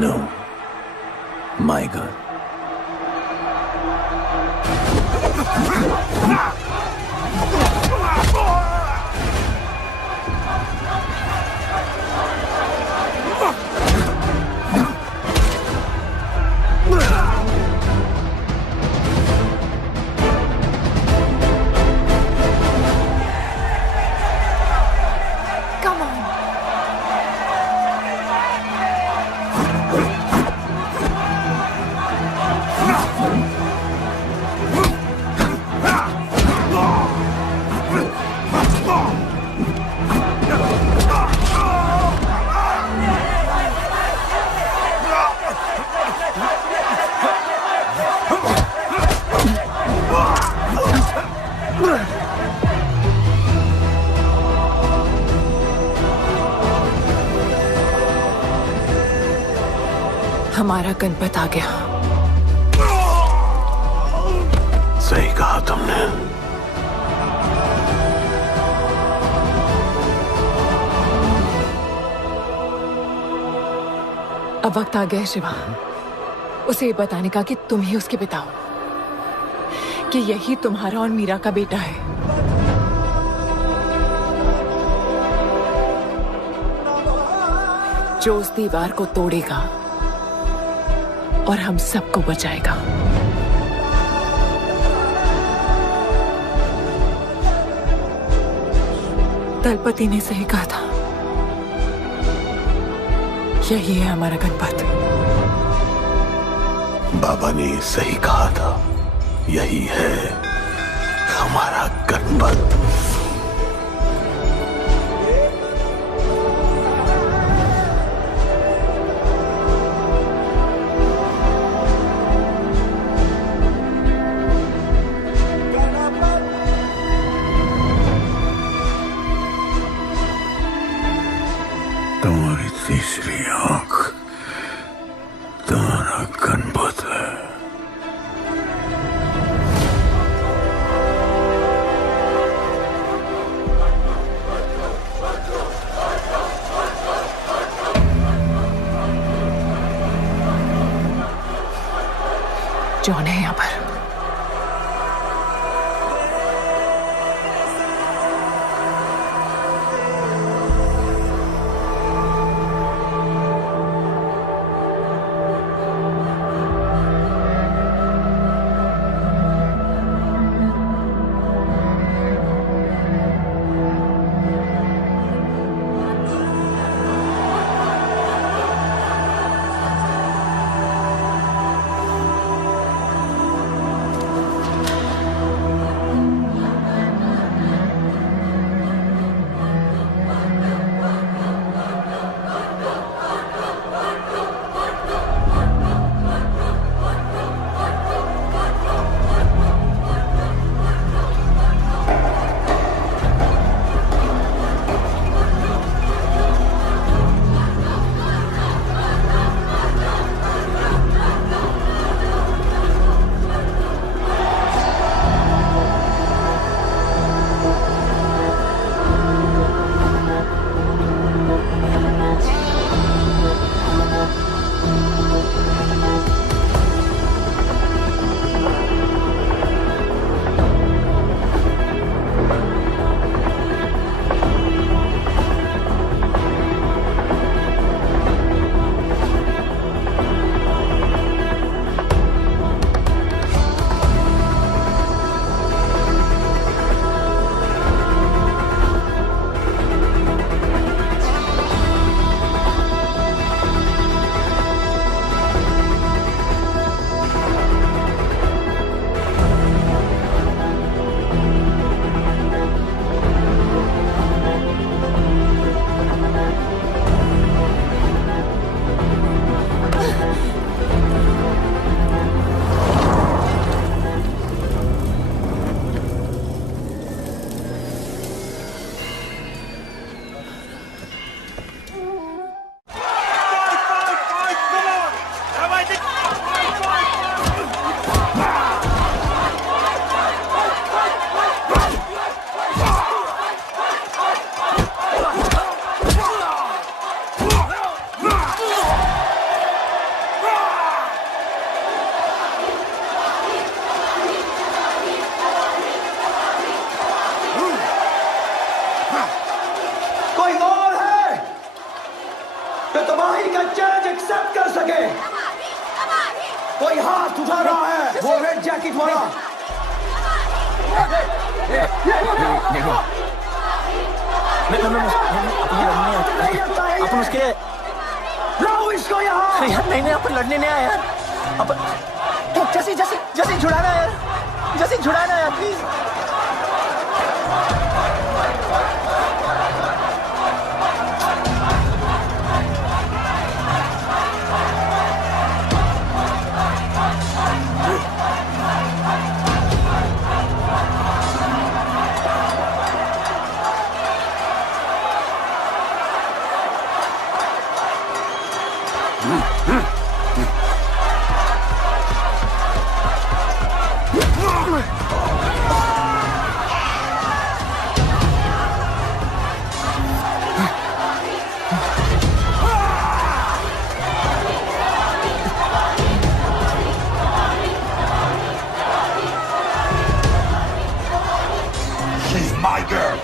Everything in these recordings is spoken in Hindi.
No, my girl. Come on. हमारा गणपत आ गया। सही कहा तुमने। अब वक्त आ गया है शिवा, उसे ये बताने का कि तुम ही उसके पिता हो, कि यही तुम्हारा और मीरा का बेटा है। जो उस दीवार को तोड़ेगा और हम सबको बचाएगा। दलपति ने सही कहा था, यही है हमारा गणपत। बाबा ने सही कहा था, यही है हमारा गणपत। तुम्हारी तीसरी आंख तुम्हारा गणपत है। जॉन है यहाँ पर। सके। कोई हाथ उठा रहा है, वो रेड जैकेट वाला। अपन उसके लाओ इसको यहाँ। यार नहीं अपन लड़ने नहीं आया यार। अपन जैसे छुड़ाना यार, जैसे छुड़ाना यार प्लीज। She's my girl.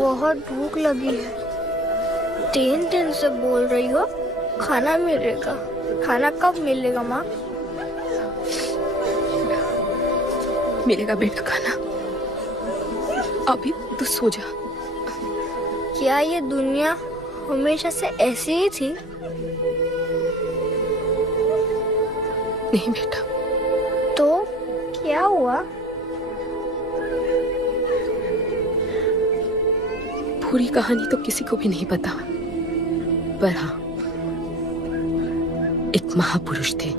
बहुत भूख लगी है। 3 दिन से बोल रही हो खाना मिलेगा। खाना कब मिलेगा माँ? मिलेगा बेटा खाना। अभी तू सो जा। क्या ये दुनिया हमेशा से ऐसी ही थी? नहीं बेटा। तो क्या हुआ? पूरी कहानी तो किसी को भी नहीं पता, पर हाँ, एक महापुरुष थे,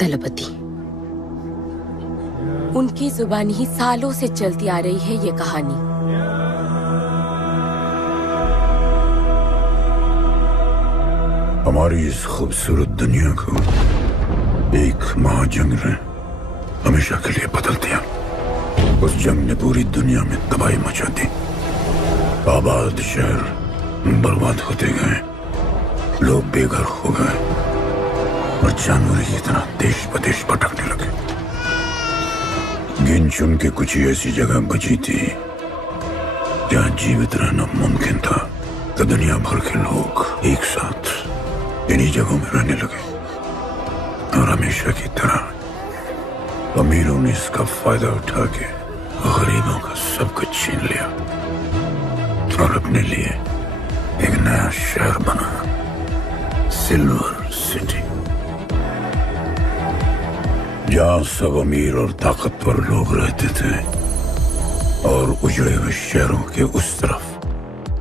दलपति। उनकी जुबानी ही सालों से चलती आ रही है ये कहानी। हमारी इस खूबसूरत दुनिया को एक महाजंग ने हमेशा के लिए बदल दिया। उस जंग ने पूरी दुनिया में तबाही मचा दी। आबाद शहर बर्बाद होते गए, लोग बेघर हो गए और जानवर की तरह देश बदेश भटकने लगे। गिन चुन के कुछ ही ऐसी जगह बची थी जहां जीवित रहना मुमकिन था, तो दुनिया भर के लोग एक साथ इन्हीं जगहों में रहने लगे और हमेशा की तरह अमीरों ने इसका फायदा उठा के गरीबों का सब कुछ छीन लिया और अपने लिए एक नया शहर बना, सिल्वर सिटी, जहां सब अमीर और ताकतवर लोग रहते थे और उजड़े हुए शहरों के उस तरफ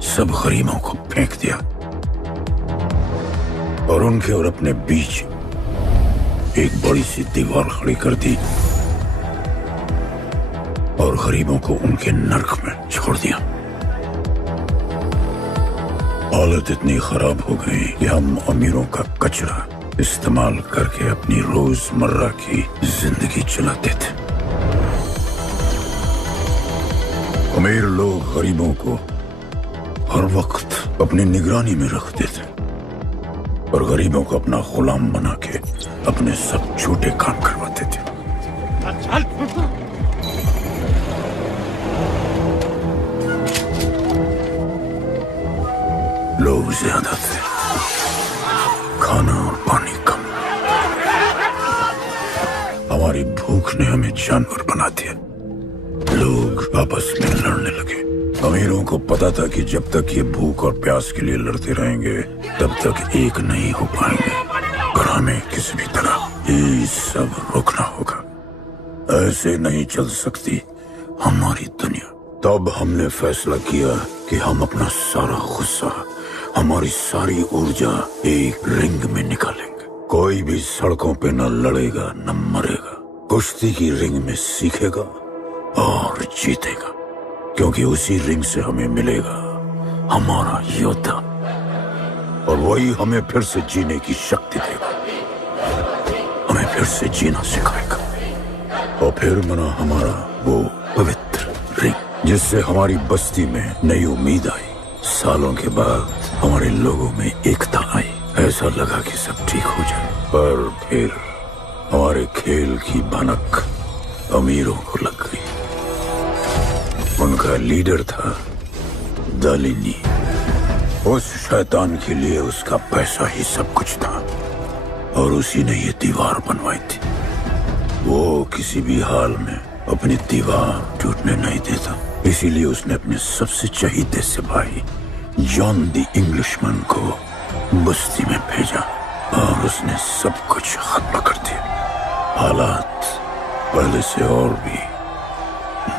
सब गरीबों को फेंक दिया और उनके और अपने बीच एक बड़ी सी दीवार खड़ी कर दी और गरीबों को उनके नर्क में छोड़ दिया। हालत इतनी खराब हो गई कि हम अमीरों का कचरा इस्तेमाल करके अपनी रोजमर्रा की जिंदगी चलाते थे। अमीर लोग गरीबों को हर वक्त अपनी निगरानी में रखते थे और गरीबों को अपना गुलाम बना के अपने सब झूठे काम करवाते थे। लोग ज्यादा थे, खाना और पानी कम। हमारी भूख ने हमें जानवर बना दिया। लोग आपस में लड़ने लगे। अमीरों को पता था कि जब तक ये भूख और प्यास के लिए लड़ते रहेंगे तब तक एक नहीं हो पाएंगे, पर हमें किसी भी तरह ये सब रोकना होगा। ऐसे नहीं चल सकती हमारी दुनिया। तब हमने फैसला किया कि हम अपना सारा गुस्सा, हमारी सारी ऊर्जा एक रिंग में निकालेंगे। कोई भी सड़कों पे न लड़ेगा न मरेगा, कुश्ती की रिंग में सीखेगा और जीतेगा, क्योंकि उसी रिंग से हमें मिलेगा हमारा योद्धा, और वही हमें फिर से जीने की शक्ति देगा, हमें फिर से जीना सिखाएगा। और फिर बना हमारा वो पवित्र रिंग, जिससे हमारी बस्ती में नई उम्मीद आई। सालों के बाद हमारे लोगों में एकता आई। ऐसा लगा कि सब ठीक हो जाए, पर फिर हमारे खेल की भनक अमीरों को लग गई। उनका लीडर था दालिनी। उस शैतान के लिए उसका पैसा ही सब कुछ था, और उसी ने ये दीवार बनवाई थी। वो किसी भी हाल में अपनी दीवार टूटने नहीं देता, इसीलिए उसने अपने सबसे चहीते सिपाही जॉन द इंग्लिशमैन को बस्ती में भेजा, और उसने सब कुछ खत्म कर दिया। हालात पहले से और भी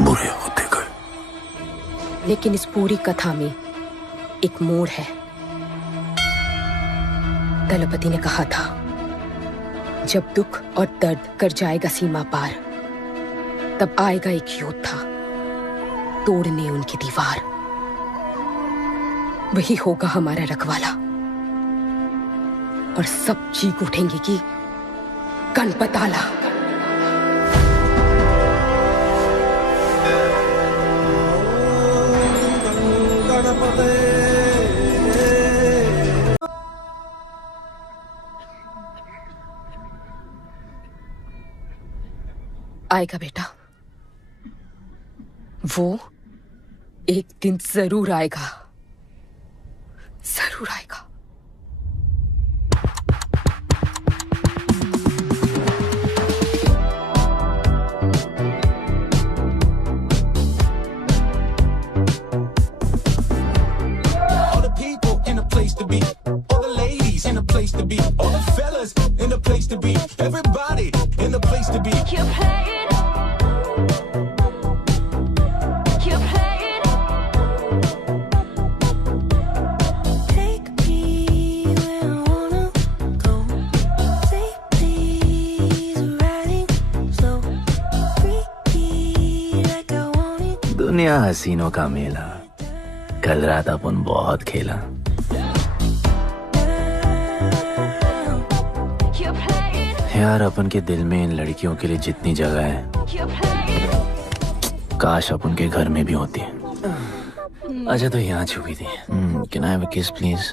बुरे होते गए। लेकिन इस पूरी कथा में एक मोड़ है। दलपति ने कहा था, जब दुख और दर्द कर जाएगा सीमा पार, तब आएगा एक योद्धा तोड़ने उनकी दीवार। वही होगा हमारा रखवाला, और सब चीख उठेंगे कि गणपताला। आएगा बेटा, वो एक दिन जरूर आएगा, जरूर आएगा। All the people in a place to be, all the ladies in a place to be, all the fellas in a place to be, everybody in a place to be. Keep playing. दुनिया हसीनों का मेला, कल रात अपन बहुत खेला। यार अपन के दिल में इन लड़कियों के लिए जितनी जगह है, काश अपन के घर में भी होती है। अच्छा तो यहाँ छुपी थी। Can I have a kiss please?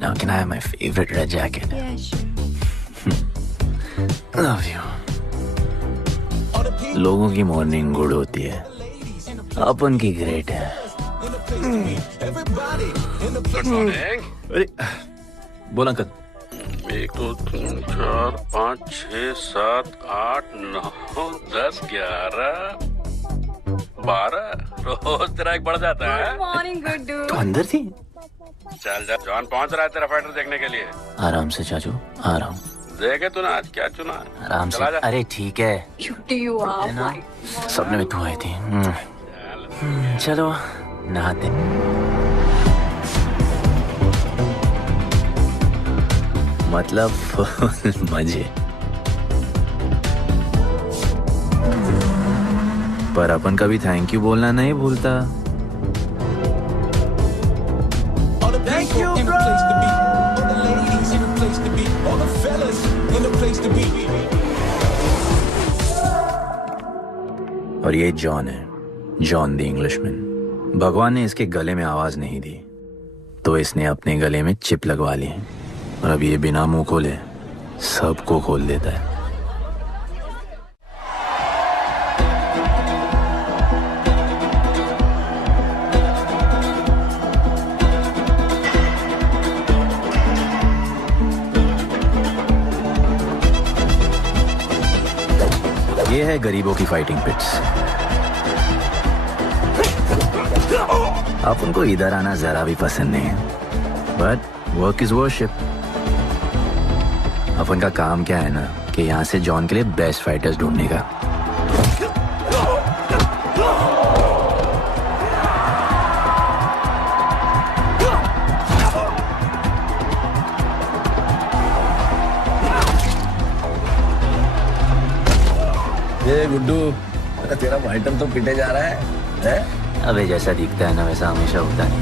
Now can I have my favorite red jacket? Yeah, sure. Love you. लोगों की मॉर्निंग गुड होती है, अपन की ग्रेट है। अरे बोला अंकल। 1 2 3 4 5 6 7 8 9 10 11 12 रोज तेरा एक बढ़ जाता है। मॉर्निंग गुड्डू। तो अंदर थी। चल जा, जॉन पहुंच रहा है तेरा फाइटर देखने के लिए। आराम से चाचू, आराम। देखे तूने आज क्या चुना? आराम से। अरे ठीक है, सपने में तू आई थी। चलो नहाते। मतलब मजे। पर अपन कभी थैंक यू बोलना नहीं भूलता। Thank you, in a place to be, all the ladies in a place to be, all the fellas in a place to be. और ये जॉन है, जॉन द इंग्लिशमैन। भगवान ने इसके गले में आवाज नहीं दी, तो इसने अपने गले में चिप लगवा ली और अब ये बिना मुंह खोले सबको खोल देता है। ये है गरीबों की फाइटिंग पिट्स। आप उनको इधर आना जरा भी पसंद नहीं है, बट वर्क इज वर्शिप। अपन का काम क्या है ना कि यहाँ से जॉन के लिए बेस्ट फाइटर्स ढूंढने का। ये गुड्डू, तेरा आइटम तो पिटे जा रहा है? अबे जैसा दिखता है ना वैसा हमेशा होता नहीं।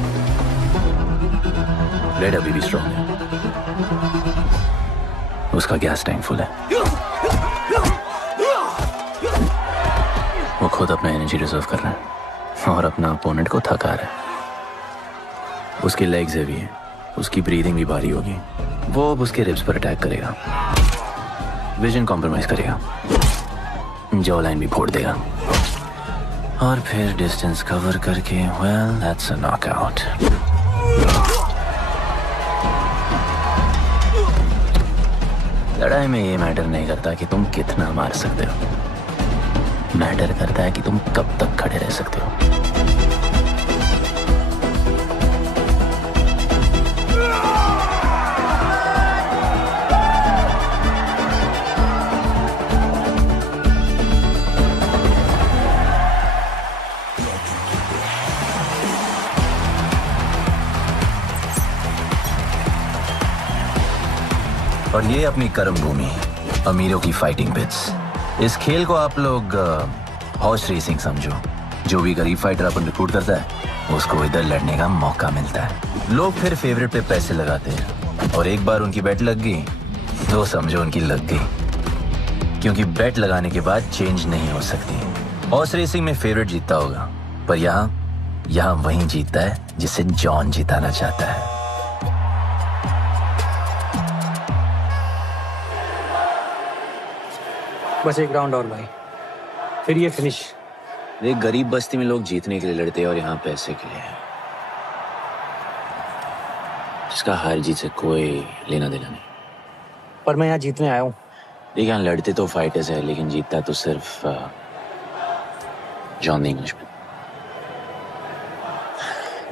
ब्लेड अभी भी स्ट्रॉन्ग है, उसका गैस टैंक फुल है। वो खुद अपना एनर्जी रिजर्व कर रहा है और अपना अपोनेंट को थका रहा है। उसकी लेग्स हेवी है, उसकी ब्रीदिंग भी भारी होगी। वो अब उसके रिब्स पर अटैक करेगा, विजन कॉम्प्रोमाइज करेगा, जॉ लाइन भी फोड़ देगा और फिर डिस्टेंस कवर करके वेल दैट्स अ नॉकआउट। लड़ाई में ये मैटर नहीं करता कि तुम कितना मार सकते हो, मैटर करता है कि तुम कब तक खड़े रह सकते हो। और ये अपनी कर्म भूमि, अमीरों की फाइटिंग पिट्स। इस खेल को आप लोग हॉर्स रेसिंग समझो। जो भी गरीब फाइटर अपन रिक्रूट करता है उसको इधर लड़ने का मौका मिलता है। लोग फिर फेवरेट पे पैसे लगाते हैं और एक बार उनकी बेट लग गई तो समझो उनकी लग गई, क्योंकि बेट लगाने के बाद चेंज नहीं हो सकती। हॉर्स रेसिंग में फेवरेट जीतता होगा, पर यहाँ वही जीतता है जिसे जॉन जिताना चाहता है। बस एक राउंड और भाई, फिर ये फिनिश। एक गरीब बस्ती में लोग जीतने के लिए लड़ते हैं और यहाँ पैसे के लिए, जिसका हार जीत से कोई लेना देना नहीं। पर मैं यहाँ जीतने आया हूँ। देखिए यहाँ लड़ते तो फाइटर्स है, लेकिन जीतता तो सिर्फ जॉन द इंग्लिशमैन।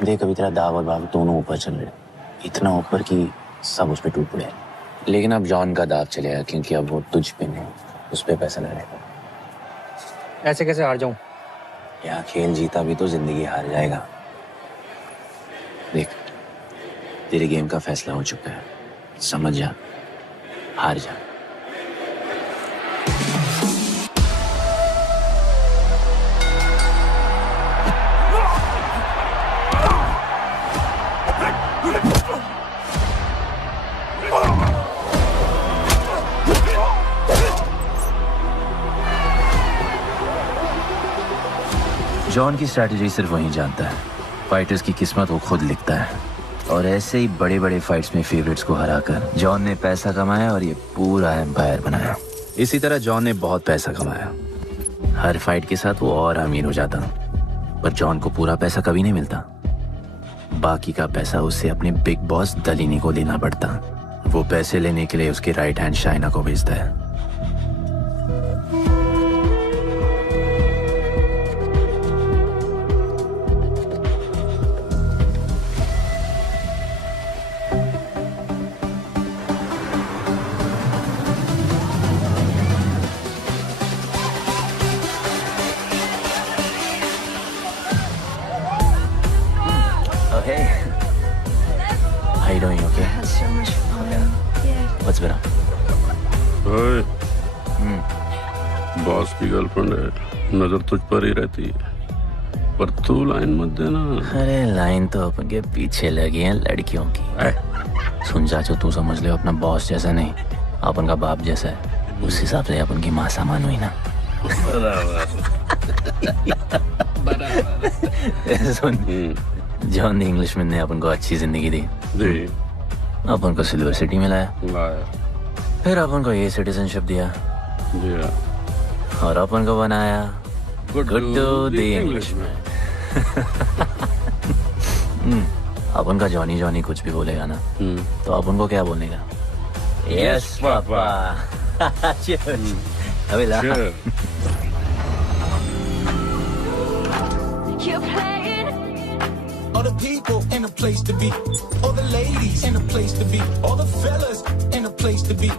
देख अभी तेरा दाव और बाव दोनों ऊपर चल रहे, इतना ऊपर कि सब उस पर टूट पड़े। लेकिन अब जॉन का दाव चलेगा, क्योंकि अब वो तुझ पे नहीं उस पे पैसा लड़ेगा। ऐसे कैसे हार जाऊं? यहाँ खेल जीता भी तो जिंदगी हार जाएगा। देख तेरे गेम का फैसला हो चुका है, समझ जा, हार जा। जॉन की स्ट्रैटेजी सिर्फ वही जानता है, फाइटर्स की किस्मत वो खुद लिखता है। और ऐसे ही बड़े बड़े फाइट्स में फेवरेट्स को हराकर जॉन ने पैसा कमाया और ये पूरा एम्पायर बनाया। इसी तरह जॉन ने बहुत पैसा कमाया, हर फाइट के साथ वो और अमीर हो जाता, पर जॉन को पूरा पैसा कभी नहीं मिलता। बाकी का पैसा उसे अपने बिग बॉस दलीनी को देना पड़ता। वो पैसे लेने के लिए उसके राइट हैंड शाइना को भेजता है। Hey, how you doing? You okay? I had so much fun. Yeah. What's been up? ओए, बॉस की गर्लफ्रेंड है, नजर तुझ पर ही रहती है, पर तू लाइन मत देना। अरे लाइन तो अपन के पीछे लगी है लड़कियों की। सुन चाचो, तू समझ ले अपना बॉस जैसा नहीं, अपन का बाप जैसा है। उस हिसाब से अपन की माँ सामान हुई ना। बराबर। सुन, जॉन द इंग्लिशमैन ने अपन को अच्छी जिंदगी दी, जी अपन को सिल्वर सिटी में लाया, लाया, फिर अपन को ये सिटीजनशिप दिया जी हाँ। और अपन को बनाया गुड्डू द इंग्लिशमैन। अपन का जॉनी जॉनी कुछ भी बोलेगा ना तो अपन को क्या बोलने का? Yes papa. अबे ला। All the people in a place to be, all the ladies in a place to be, all the fellas in a place to be.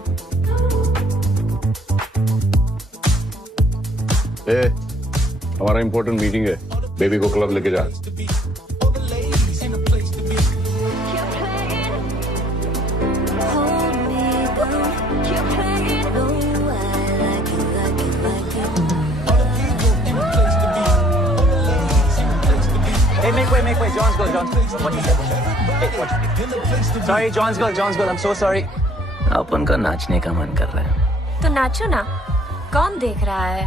हमारा इंपॉर्टेंट मीटिंग है, बेबी को क्लब लेके जा। All the ladies in a place to be. Hey, make way, John's girl. What is it? Hey, what? Sorry, John's girl, I'm so sorry. अपन का नाचने का मन कर रहा है। तो नाचो ना, कौन देख रहा है?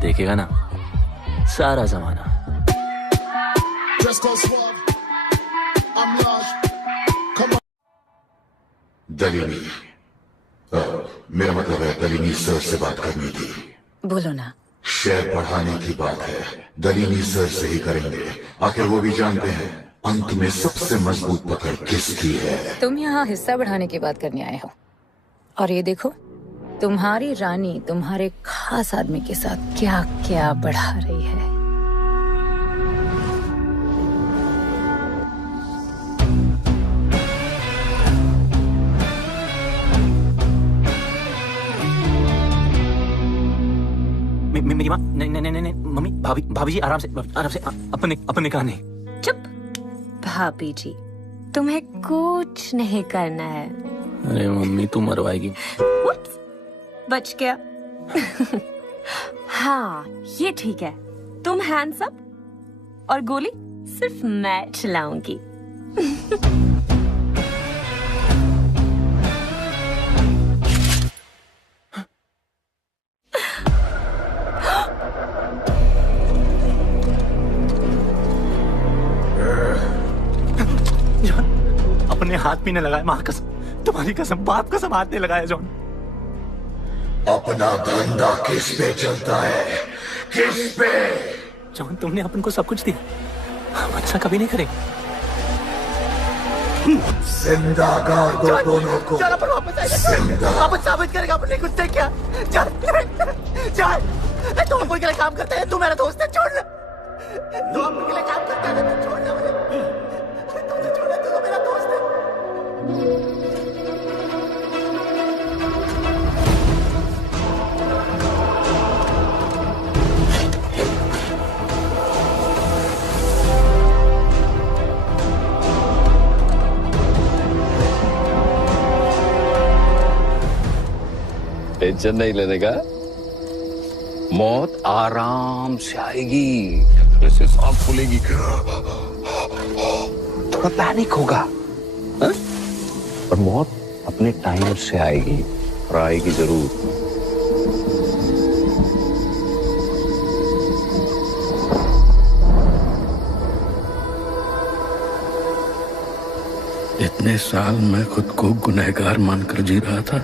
देखेगा ना सारा जमाना। दलीनी, मेरा मतलब है दलीनी सर से बात करनी थी। बोलो ना। शेयर बढ़ाने की बात है, दलीनी सर से ही करेंगे। आखिर वो भी जानते हैं अंत में सबसे मजबूत पकड़ किसकी है। तुम यहाँ हिस्सा बढ़ाने की बात करने आए हो, और ये देखो तुम्हारी रानी तुम्हारे खास आदमी के साथ क्या क्या बढ़ा रही है। मेरी माँ, नहीं, मम्मी, भाभी जी आराम से अपने कहा नहीं। चुप। भाभी जी, तुम्हें कुछ नहीं करना है। अरे मम्मी तू मरवाएगी। बच गया। हाँ, ये ठीक है। तुम हैंड्स अप और गोली सिर्फ मैं चलाऊंगी। अपने हाथ भी नहीं लगाया, माँ कसम, तुम्हारी कसम, बाप कसम, हाथ नहीं लगाया जॉन। अपना धंधा किस पे चलता है, किस पे? जॉन तुमने अपन को सब कुछ दिया, हम अच्छा कभी नहीं करेंगे। जिंदा गाड़ दो दोनों को। चल अपन वापस आएगा, अपन साबित करेगा अपने कुछ से क्या। चल तुम अपन के लिए काम करते हैं, तू मेरा दोस्त है, छोड़ ना। तू अपन के लिए काम करता है, तू छोड़ ना मुझे। तुझे छोड़ना, तू तो मेरा दोस्त है। टेंशन नहीं लेने का, मौत आराम से आएगी, ऐसे सांप फूलेगी, थोड़ा पैनिक होगा, पर मौत अपने टाइम से आएगी और आएगी जरूर। इतने साल मैं खुद को गुनहगार मानकर जी रहा था।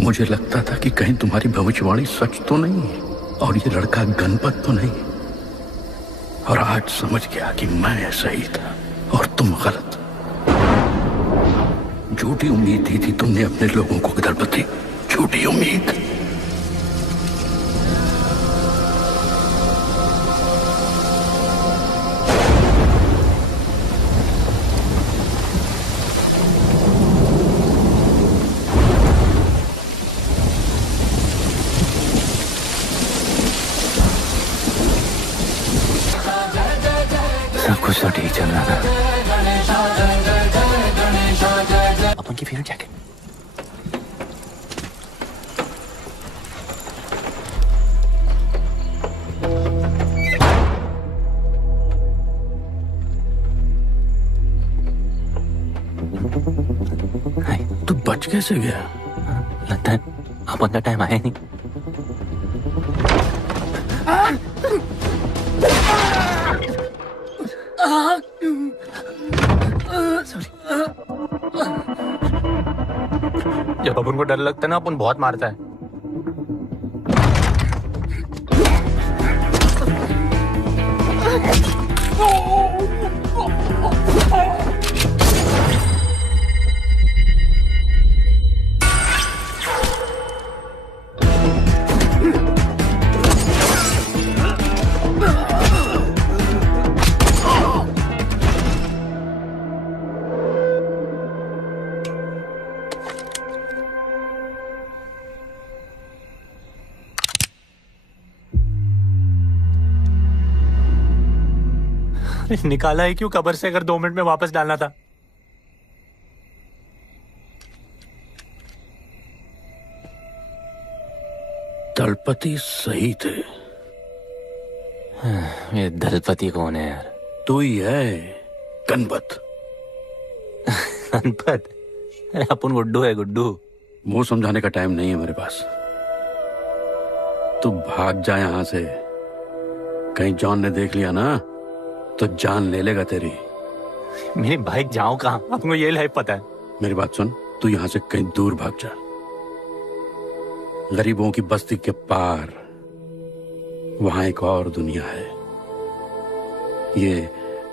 मुझे लगता था कि कहीं तुम्हारी भविष्यवाणी सच तो नहीं है और ये लड़का गणपत तो नहीं, और आज समझ गया कि मैं सही था और तुम गलत। झूठी उम्मीद दी थी तुमने अपने लोगों को दरपति, झूठी उम्मीद। सब कुछ तो ठीक चल रहा था। अपन की फेवरेट जैकेट। तू बच कैसे गया? लगता है अपन का टाइम आया नहीं। जब अपन को डर लगता है ना अपन बहुत मारता है। निकाला है क्यों कब्र से, अगर 2 मिनट में वापस डालना था। दलपति सही थे। ये दलपति कौन है यार? तू ही है, गणपत। गणपत? अरे अपन गुड्डू है, गुड्डू। वो समझाने का टाइम नहीं है मेरे पास। तू भाग जा यहां से। कहीं जॉन ने देख लिया ना तो जान ले लेगा तेरी। मेरी बाइक जाऊं कहां? आपको ये लाइफ पता है। मेरी बात सुन, तू यहां से कहीं दूर भाग जा। गरीबों की बस्ती के पार वहां एक और दुनिया है। ये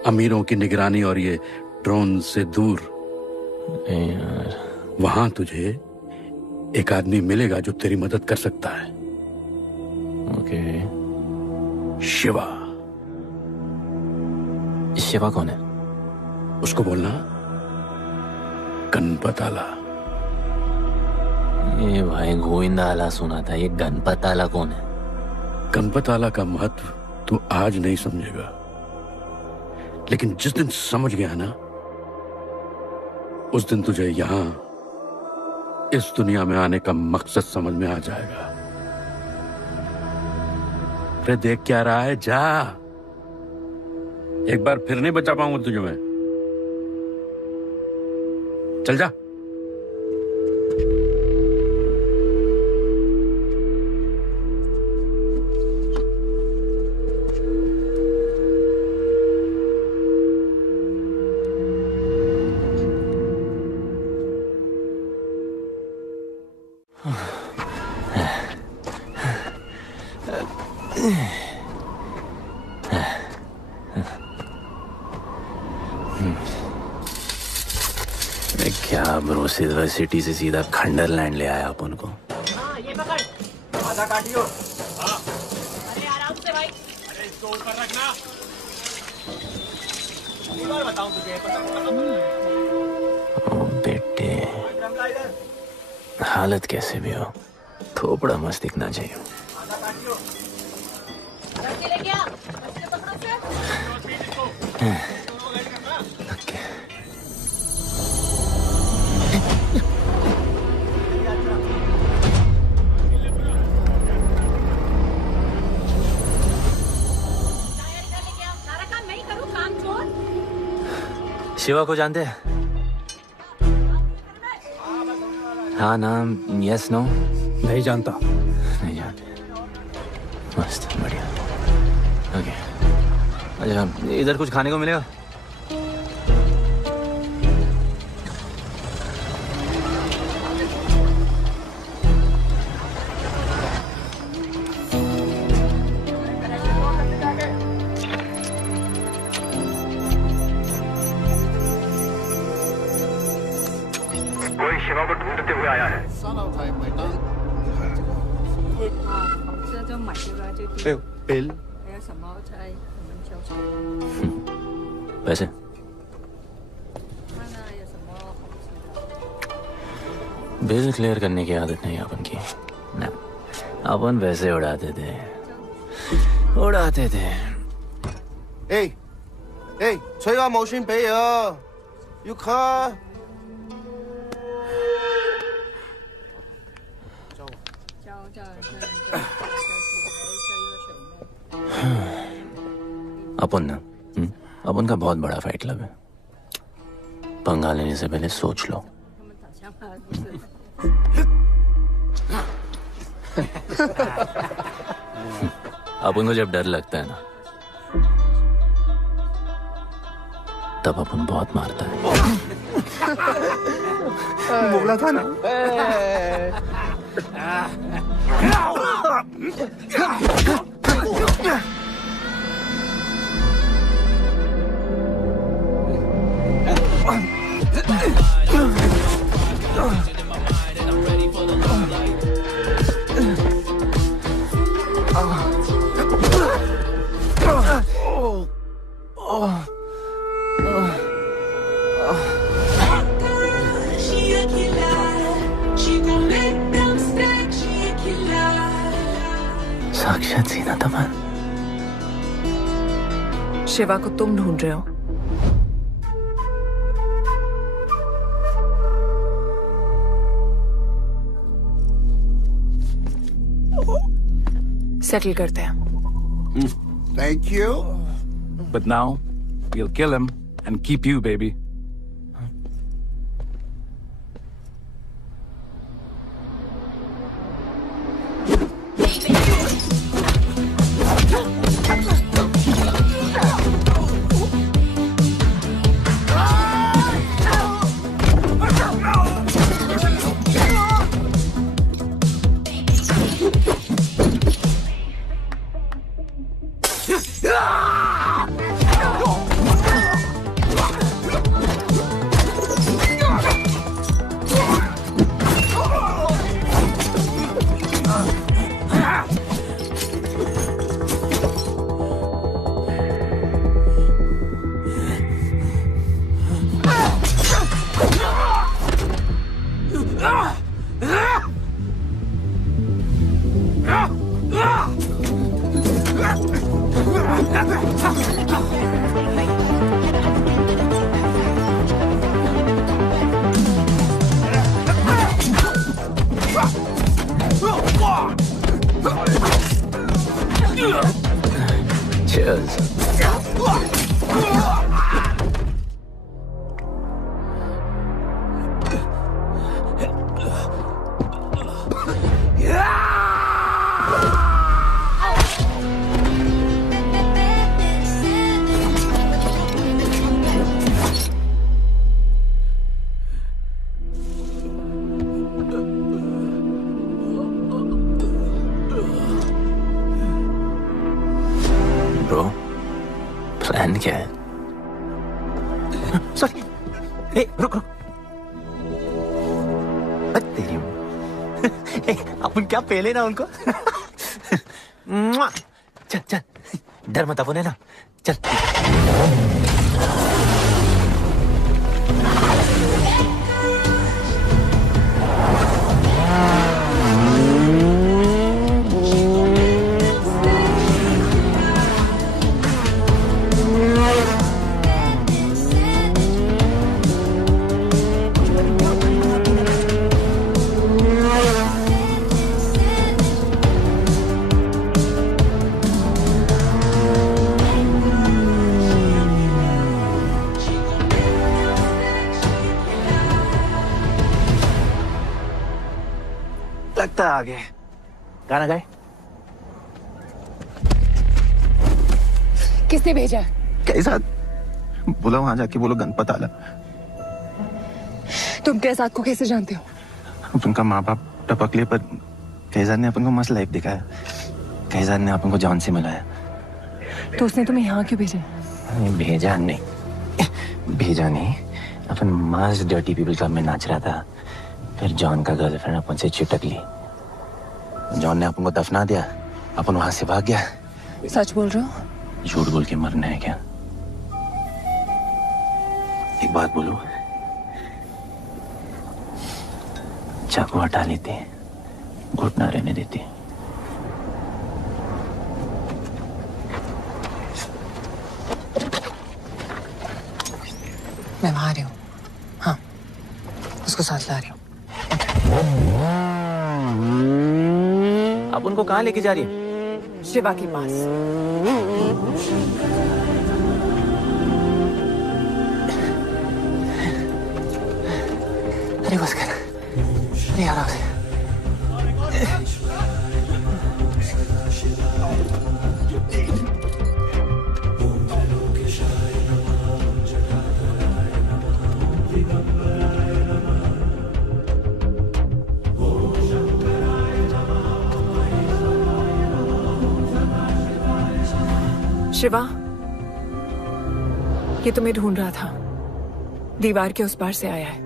अमीरों की निगरानी और ये ड्रोन से दूर। वहां तुझे एक आदमी मिलेगा जो तेरी मदद कर सकता है। ओके। शिवा। शिवा कौन है? उसको बोलना गणपत आला। ये भाई गोविंदा आला सुना था, ये गणपत आला कौन है? गणपत आला का महत्व तू आज नहीं समझेगा, लेकिन जिस दिन समझ गया ना उस दिन तुझे यहां इस दुनिया में आने का मकसद समझ में आ जाएगा। अरे देख क्या रहा है, जा। एक बार फिर नहीं बचा पाऊंगा तुझे मैं। चल जा। क्या ब्रो, सिल्वर सिटी से सीधा खंडरलैंड ले आया अपन को। हाँ, ये पकड़। आधा काटियो। हाँ। अरे आराम से भाई। अरे इसको ऊपर रखना। एक बार बताऊं तुझे। ओ बेटे, हालत कैसे भी हो, थोपड़ा मस्त दिखना चाहिए। आधा काटियो। रख ले क्या? बच्चे पकड़ो से। शिवा को जानते हैं? हाँ नाम, यस नो? नहीं जानता। नहीं जानते। मस्त, बढ़िया। ओके। अच्छा, इधर कुछ खाने को मिलेगा? शिवा को ढूंढते हुए आया है। बिल। पैसे? बिल क्लियर करने की आदत नहीं अपन की ना। अपन पैसे उड़ाते थे।催我冇錢俾啊，要卡。अपन ना, अपन का बहुत बड़ा फाइट क्लब है। पंगा लेने से पहले सोच लो। अपन को जब डर लगता है ना तब अपन बहुत मारता है। बोला था ना। साक्षात सीना तमन। शिवा को तुम ढूंढ रहे हो? सेटल करते हैं। Thank you. But now, we'll kill him and keep you, baby. Cheers. Bro, plan क्या है? सॉरी, रुक। तेरी अपन क्या पहले ना उनको। चल, डर मत अपन है ना, चल। लगता आ गए। गाना गाए? किसने भेजा? कैसा? बोला वहां जाके बोलो गणपत आला। तुम कैसाद को कैसे जानते हो? उनका माँ बाप टपकले पर कैसाद ने अपन को मस्त लाइफ दिखाया। कैसाद ने अपन को जॉन से मिलाया। तो उसने तुम्हें यहाँ क्यों भेजा? भेजा नहीं। अपन मस्त डर्टी पीपल क्लब में नाच रहा था। फिर जॉन का गर्लफ्रेंड अपन से चिपक ली। जॉन ने अपन को दफना दिया। अपन वहां से भाग गया। सच बोल रहे हो? झूठ बोल के मरना है क्या? एक बात बोलूं, चाकू हटा लेते, घुटना रहने देते। मैं वहां आ रही हूँ। हाँ, उसको साथ ला रही हूँ। आप उनको कहाँ लेके जा रही है? शिवा के पास। अरे बस कर, अरे आराम से। शिवा, ये तुम्हें ढूंढ रहा था। दीवार के उस पार से आया है।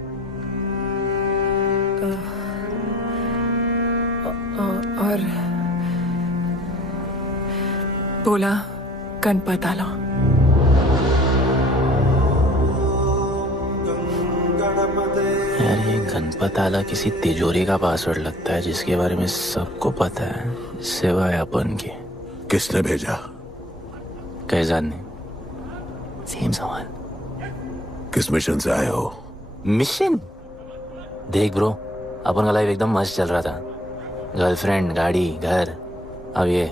और बोला गणपत आला। यार ये गणपत आला किसी तिजोरी का पासवर्ड लगता है जिसके बारे में सबको पता है सिवाय अपन के। किसने भेजा? कैजान ने। सेम सवाल। किस मिशन से आए हो? मिशन? देख ब्रो, अपन का लाइफ एकदम मस्त चल रहा था। गर्लफ्रेंड, गाड़ी, घर। अब ये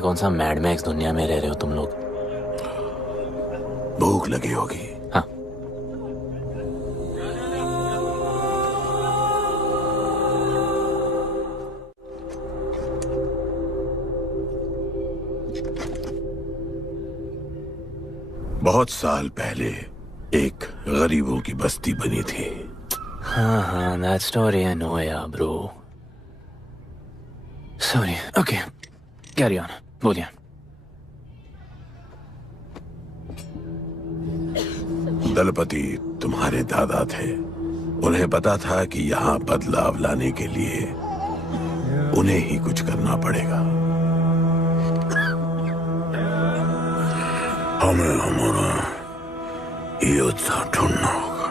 कौन सा मैड मैक्स दुनिया में रह रहे हो तुम लोग। भूख लगी होगी। हाँ। बहुत साल पहले एक गरीबों की बस्ती बनी थी। हाँ, that story I know, yeah, bro. Sorry. Okay, carry on. बोलिए। दलपति तुम्हारे दादा थे। उन्हें पता था कि यहाँ बदलाव लाने के लिए उन्हें ही कुछ करना पड़ेगा। हमें हमारा योद्धा ढूंढना होगा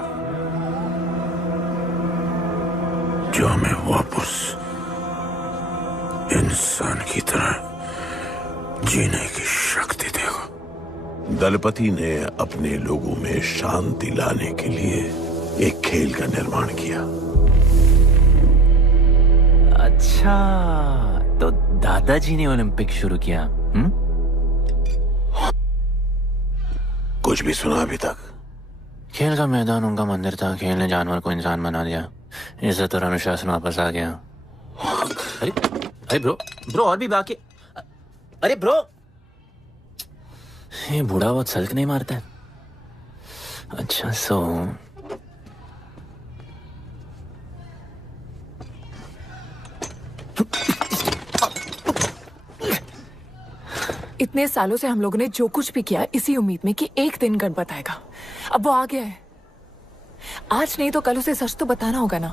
जो हमें वापस इंसान की तरह जीने की शक्ति देगा। दलपति ने अपने लोगों में शांति लाने के लिए एक खेल का निर्माण किया। अच्छा, तो दादाजी ने ओलंपिक शुरू किया। कुछ भी सुना अभी तक? खेल का मैदान उनका मंदिर था। खेल ने जानवर को इंसान बना दिया। इज्जत और अनुशासन वापस आ गया। अरे ब्रो और भी बाकी। अरे ब्रो, ये बूढ़ा बहुत सल्क नहीं मारता है। अच्छा इतने सालों से हम लोगों ने जो कुछ भी किया इसी उम्मीद में कि एक दिन गणपत आएगा। अब वो आ गया है। आज नहीं तो कल उसे सच तो बताना होगा ना।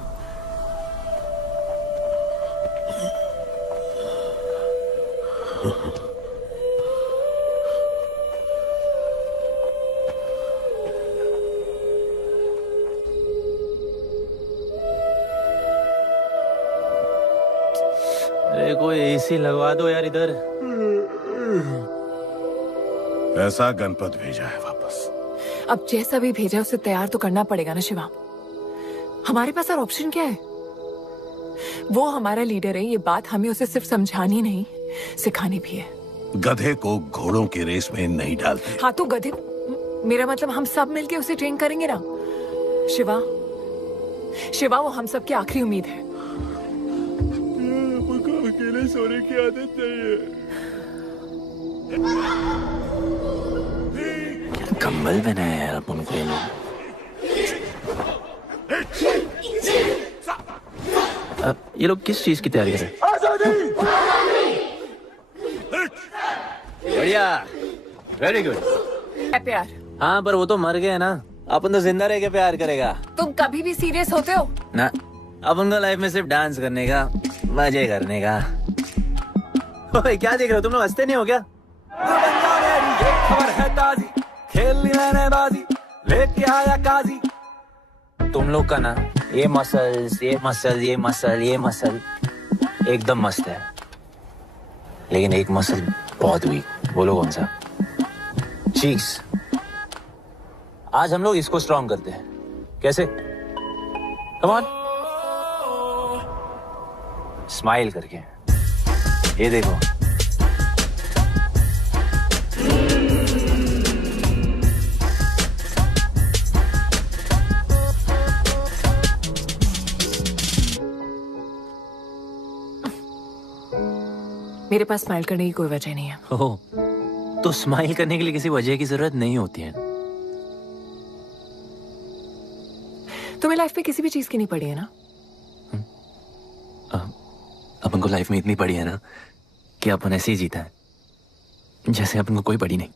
अरे कोई एसी लगवा दो यार इधर। ऐसा गणपत भेजा है वापस। अब जैसा भी भेजा उसे तैयार तो करना पड़ेगा ना शिवा। हमारे पास और ऑप्शन क्या है? वो हमारा लीडर है। ये बात हमें उसे सिर्फ समझानी नहीं सिखानी भी है। गधे को घोड़ों की रेस में नहीं डालते। हाँ तो गधे, मेरा मतलब हम सब मिलके उसे ट्रेन करेंगे ना। शिवा वो हम सब की आखिरी उम्मीद है। अकेले सोने की आदत नहीं है। कंबल बनाया यार अपन को ये लोग। ये लोग किस चीज की तैयारी कर रहे हैं? बढ़िया, वेरी गुड। प्यार? हाँ पर वो तो मर गए ना। अपन तो जिंदा रह के प्यार करेगा। तुम कभी भी सीरियस होते हो ना? अपन को लाइफ में सिर्फ डांस करने का, मजे करने का। ओए क्या देख रहे हो तुम लोग? हंसते नहीं हो क्या? खबर है ताजी, खेलनी मैंने बाजी, लेके आया काजी। तुम लोग का ना ये मसल एकदम मस्त है, लेकिन एक मसल बहुत वीक। बोलो कौन सा? चीक्स। आज हम लोग इसको स्ट्रॉन्ग करते हैं। कैसे? कम ऑन, स्माइल करके। ये देखो, मेरे पास स्माइल करने की कोई वजह नहीं है। ओह, तो स्माइल करने के लिए किसी वजह की जरूरत नहीं होती है। तुम्हें लाइफ में किसी भी चीज की नहीं पड़ी है ना? अपन को लाइफ में इतनी पड़ी है ना कि अपन ऐसे ही जीता है जैसे अपन को कोई पड़ी नहीं।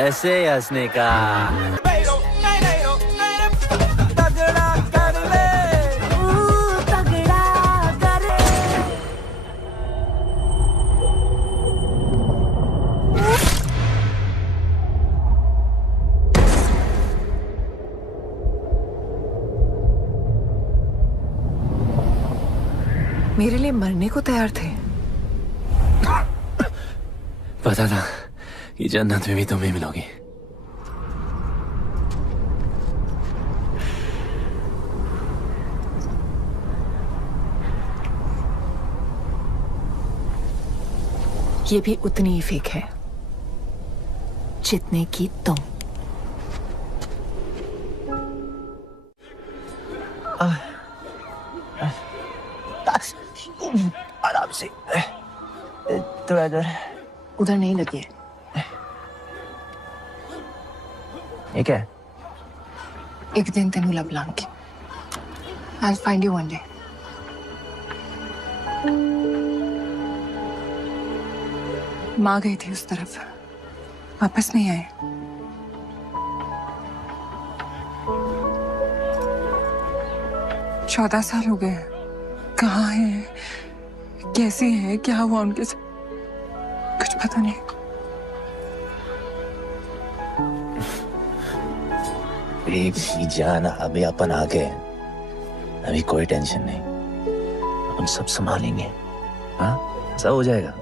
ऐसे हंसने का मेरे लिए मरने को तैयार थे। पता था कि जन्नत में भी तुम्हें मिलोगी। ये भी उतनी ही फेक है जितने की तुम। आराम से, थोड़ा इधर। उधर नहीं लगी है। ये क्या है? एक दिन तेनू लब Langi. I'll find you one day. माँ गई थी उस तरफ, वापस नहीं आए। चौदह साल हो गए। कहाँ है, कैसे है, क्या हुआ उनके साथ, कुछ पता नहीं। बेबी जान, अभी अपन आ गए, अभी कोई टेंशन नहीं, अपन सब संभालेंगे। हाँ, सब हो जाएगा।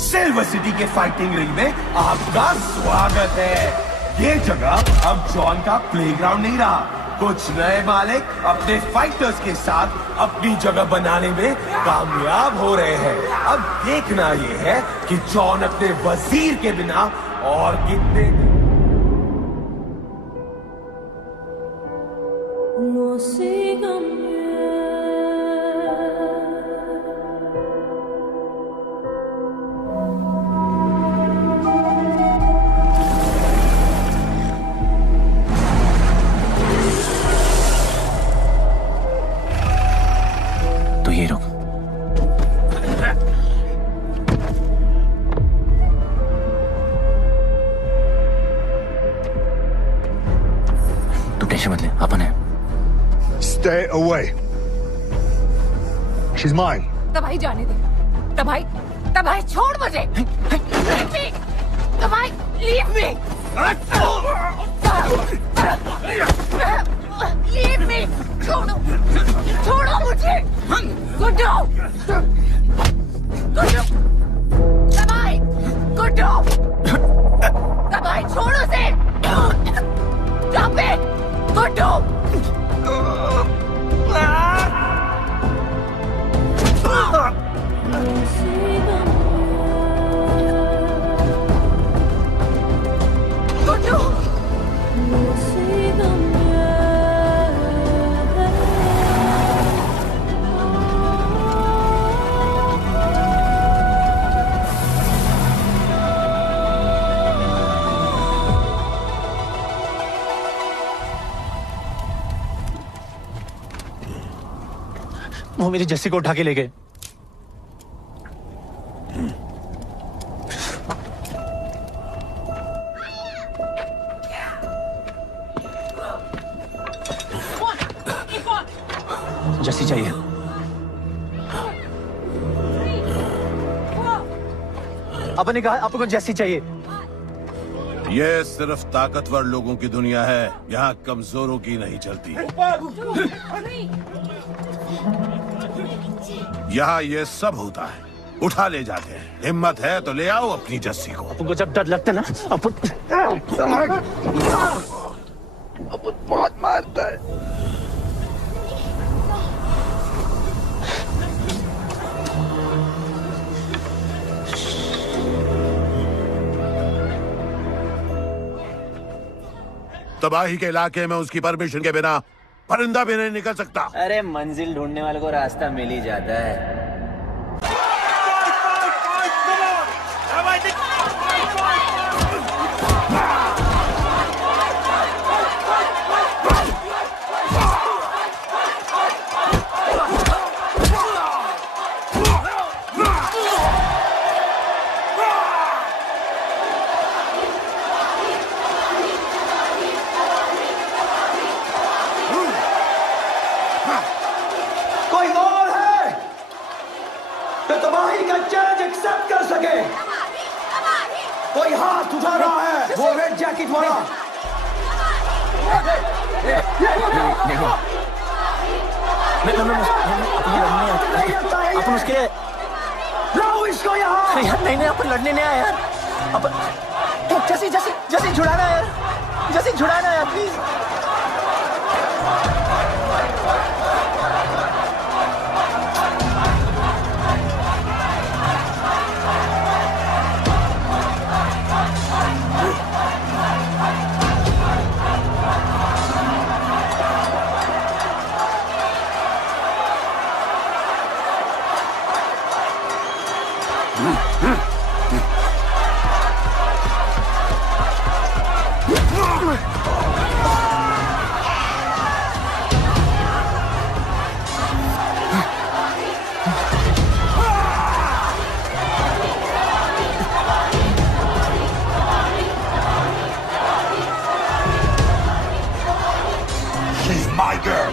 सिल्वर सिटी के फाइटिंग रिंग में आपका स्वागत है। ये जगह अब जॉन का प्लेग्राउंड नहीं रहा। कुछ नए मालिक अपने फाइटर्स के साथ अपनी जगह बनाने में कामयाब हो रहे हैं। अब देखना ये है कि जॉन अपने वजीर के बिना और कितने तो ये रुक। तू टेंशन मत ले, अपन है। Stay away. She's mine. तबाही जाने दे। तबाही छोड़ मुझे। तबाही leave me. Leave me. छोड़ो मुझे। गुड्डू। तबाही छोड़ो से। Stop it. गुड्डू। वो मेरी जस्सी को उठा के ले गए। जस्सी चाहिए। अपन ने कहा आपको जस्सी चाहिए। यह सिर्फ ताकतवर लोगों की दुनिया है, यहाँ कमजोरों की नहीं चलती। यहाँ ये सब होता है, उठा ले जाते हैं। हिम्मत है तो ले आओ अपनी जस्सी को। अपन को जब डर लगता है ना, अपन बहुत मारता है। तबाही के इलाके में उसकी परमिशन के बिना परिंदा भी नहीं निकल सकता। अरे मंजिल ढूंढने वाले को रास्ता मिल ही जाता है। कोई और है तो तबाही का चैलेंज एक्सेप्ट कर सके? कोई हाथ उठा रहा है? वो रेड जैकेट वाला। अपन उसके लाओ इसको यहाँ। यार नहीं अपन लड़ने नहीं आया यार। अपन जैसे छुड़ाना यार, जैसे छुड़ाना यार प्लीज। She's my girl.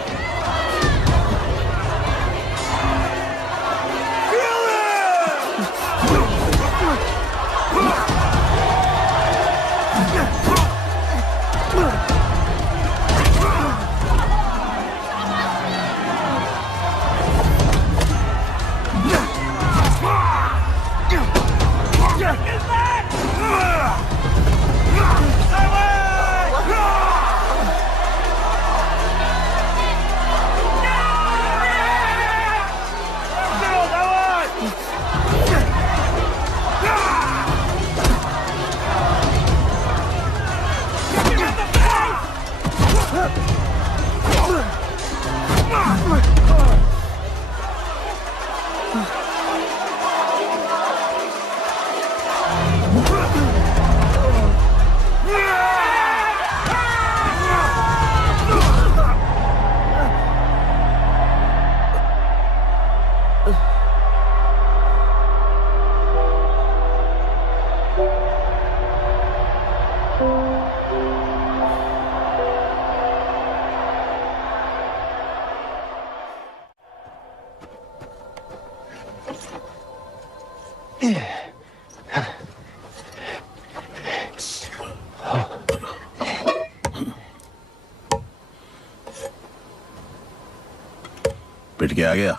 पिट के आ गया?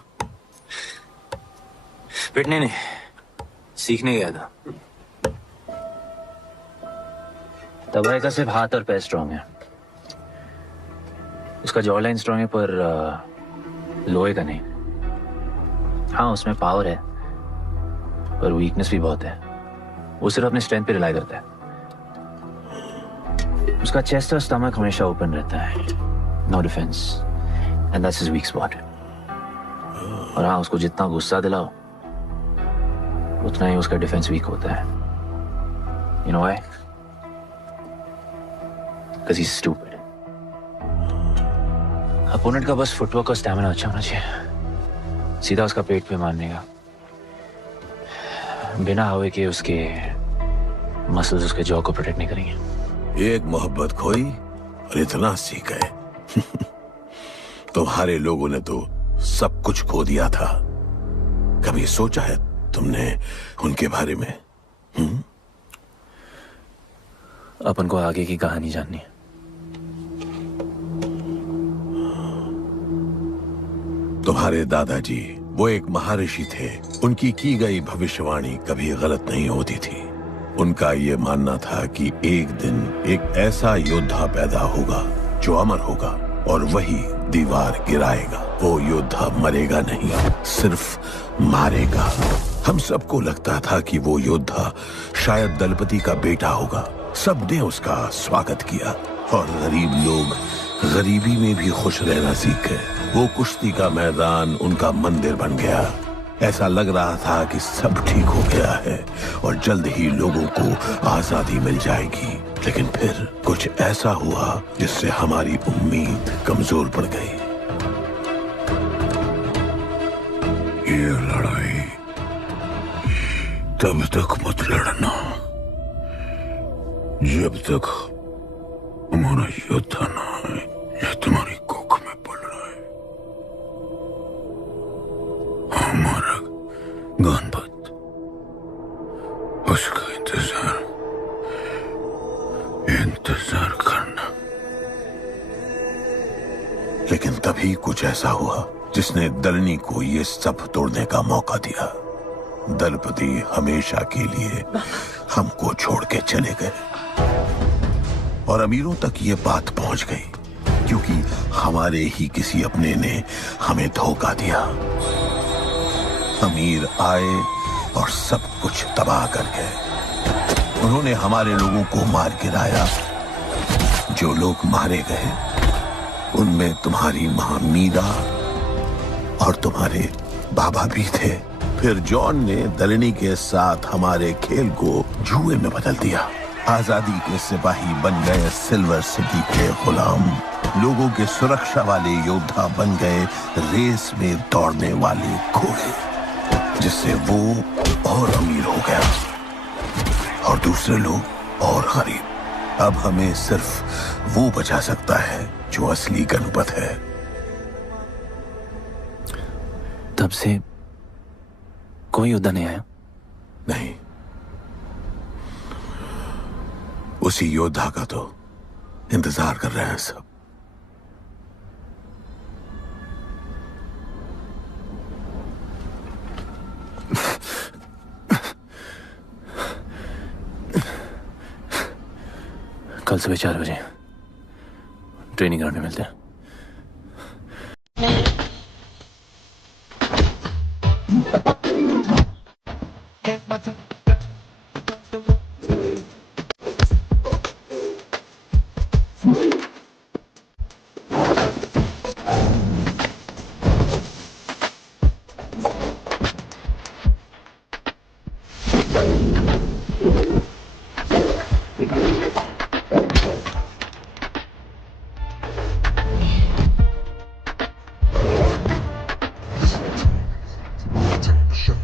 पिटने नहीं, सीखने गया था। तबाही का सिर्फ हाथ और पैर स्ट्रांग है, उसका जॉ लाइन स्ट्रांग है पर लोहे का नहीं। हाँ उसमें पावर है पर वीकनेस भी बहुत है। वो सिर्फ अपने स्ट्रेंथ पे रिलाई करता है। उसका चेस्ट और स्टमक हमेशा ओपन रहता है, no defence, and that's his weak spot. और हाँ उसको जितना गुस्सा दिलाओ उतना ही उसका डिफेंस वीक होता है। You know why? Because he's stupid. Opponent का बस फुटवर्क और स्टैमिना अच्छा होना चाहिए, सीधा उसका पेट पे मारने का, बिना हवा के उसके मसल्स उसके जॉ को प्रोटेक्ट नहीं करेंगे। एक मोहब्बत खोई और इतना सीख गए। तुम्हारे लोगों ने तो सब कुछ खो दिया था। कभी सोचा है तुमने उनके बारे में? अपन को आगे की कहानी जाननी है। तुम्हारे दादाजी वो एक महर्षि थे। उनकी की गई भविष्यवाणी कभी गलत नहीं होती थी। उनका ये मानना था कि एक दिन एक ऐसा योद्धा पैदा होगा जो अमर होगा और वही दीवार गिराएगा। वो योद्धा मरेगा नहीं, सिर्फ मारेगा। हम सबको लगता था कि वो योद्धा शायद दलपति का बेटा होगा। सबने उसका स्वागत किया, और गरीब लोग गरीबी में भी खुश रहना सीख गए। वो कुश्ती का मैदान उनका मंदिर बन गया। ऐसा लग रहा था कि सब ठीक हो गया है और जल्द ही लोगों को आजादी मिल जाएगी। लेकिन फिर कुछ ऐसा हुआ जिससे हमारी उम्मीद कमजोर पड़ गई। ये लड़ाई तब तक मत लड़ना जब तक हमारा योद्धा ना है या तुम्हारी कोख में पड़ रहा है। हमारा गणपत, उसका इंतजार करना। लेकिन तभी कुछ ऐसा हुआ जिसने दलनी को ये सब तोड़ने का मौका दिया। दलपति हमेशा के लिए हमको छोड़ के चले गए और अमीरों तक ये बात पहुंच गई क्योंकि हमारे ही किसी अपने ने हमें धोखा दिया। अमीर आए और सब कुछ तबाह कर गए। उन्होंने हमारे लोगों को मार गिराया। जो लोग मारे गए उनमें तुम्हारी मां मीरा और तुम्हारे बाबा भी थे। फिर जॉन ने दलनी के साथ हमारे खेल को जुए में बदल दिया। आजादी के सिपाही बन गए सिल्वर सिटी के गुलाम। लोगों के सुरक्षा वाले योद्धा बन गए रेस में दौड़ने वाले घोड़े, जिससे वो और अमीर हो गया और दूसरे लोग और गरीब। अब हमें सिर्फ वो बचा सकता है जो असली गणपत है। तब से कोई योद्धा नहीं आया? नहीं, उसी योद्धा का तो इंतजार कर रहे हैं सब। कल सुबह 4 बजे ट्रेनिंग ग्राउंड में मिलते हैं। Attention.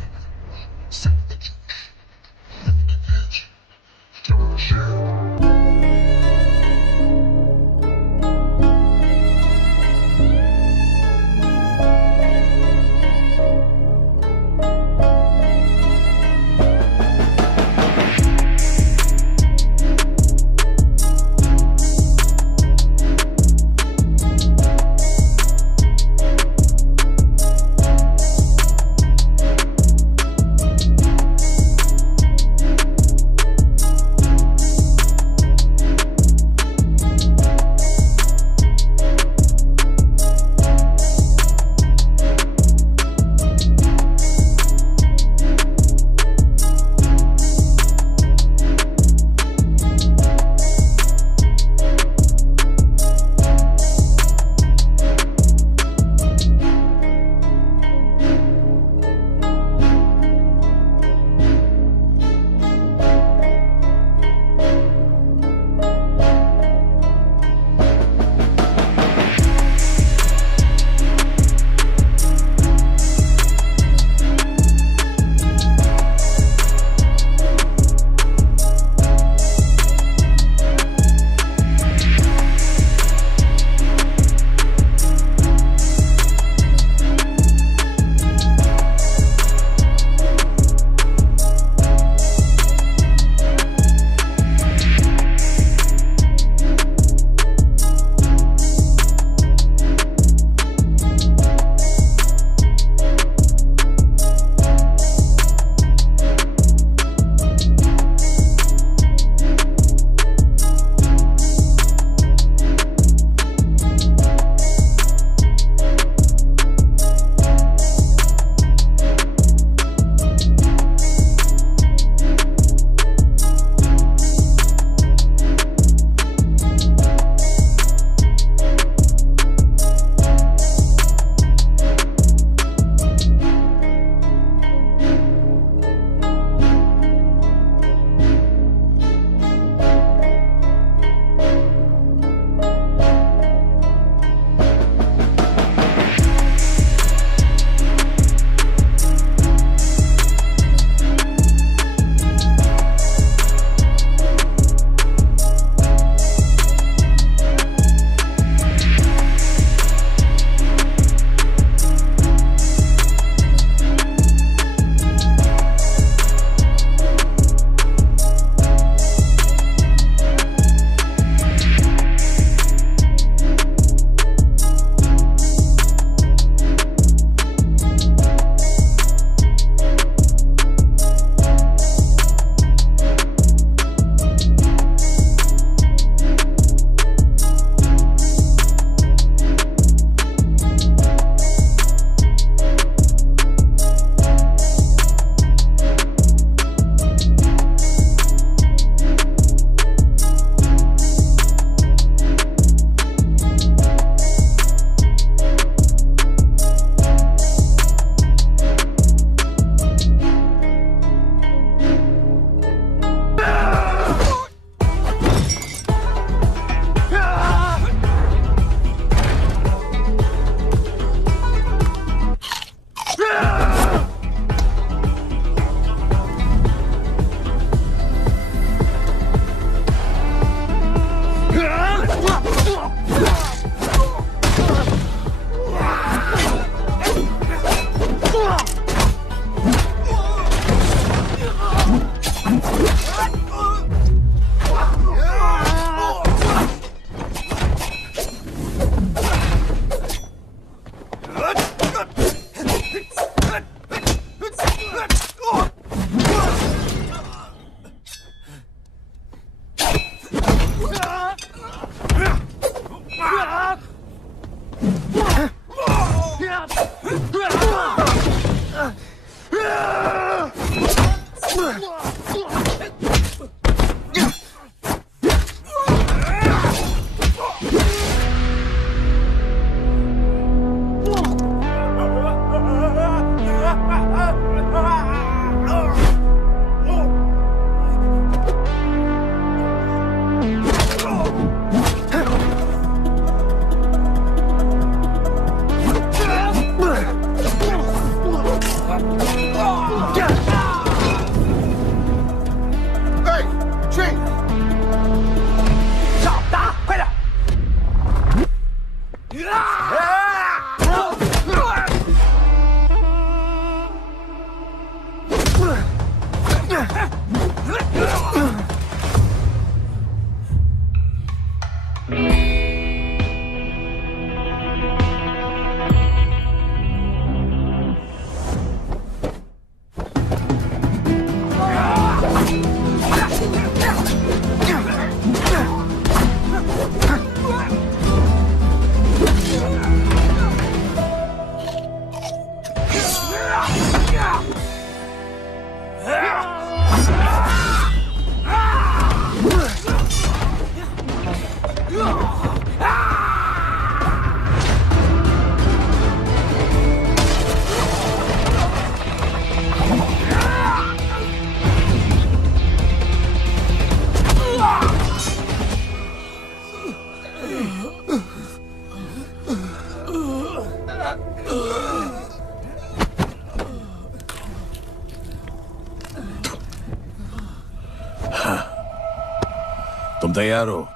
तुम तैयार हो?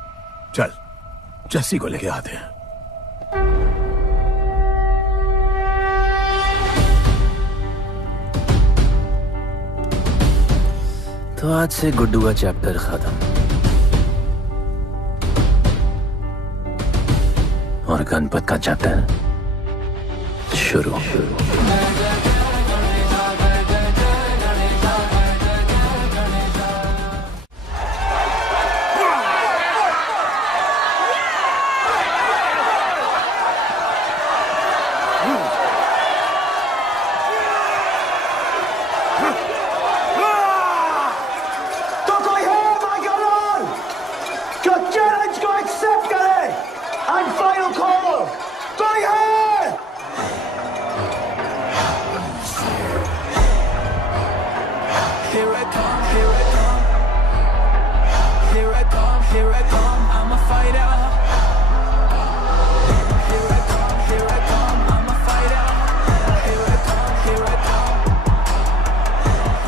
चल जस्सी को लेके आते हैं। तो आज से गुड्डू का चैप्टर खत्म और गणपत का चैप्टर शुरू।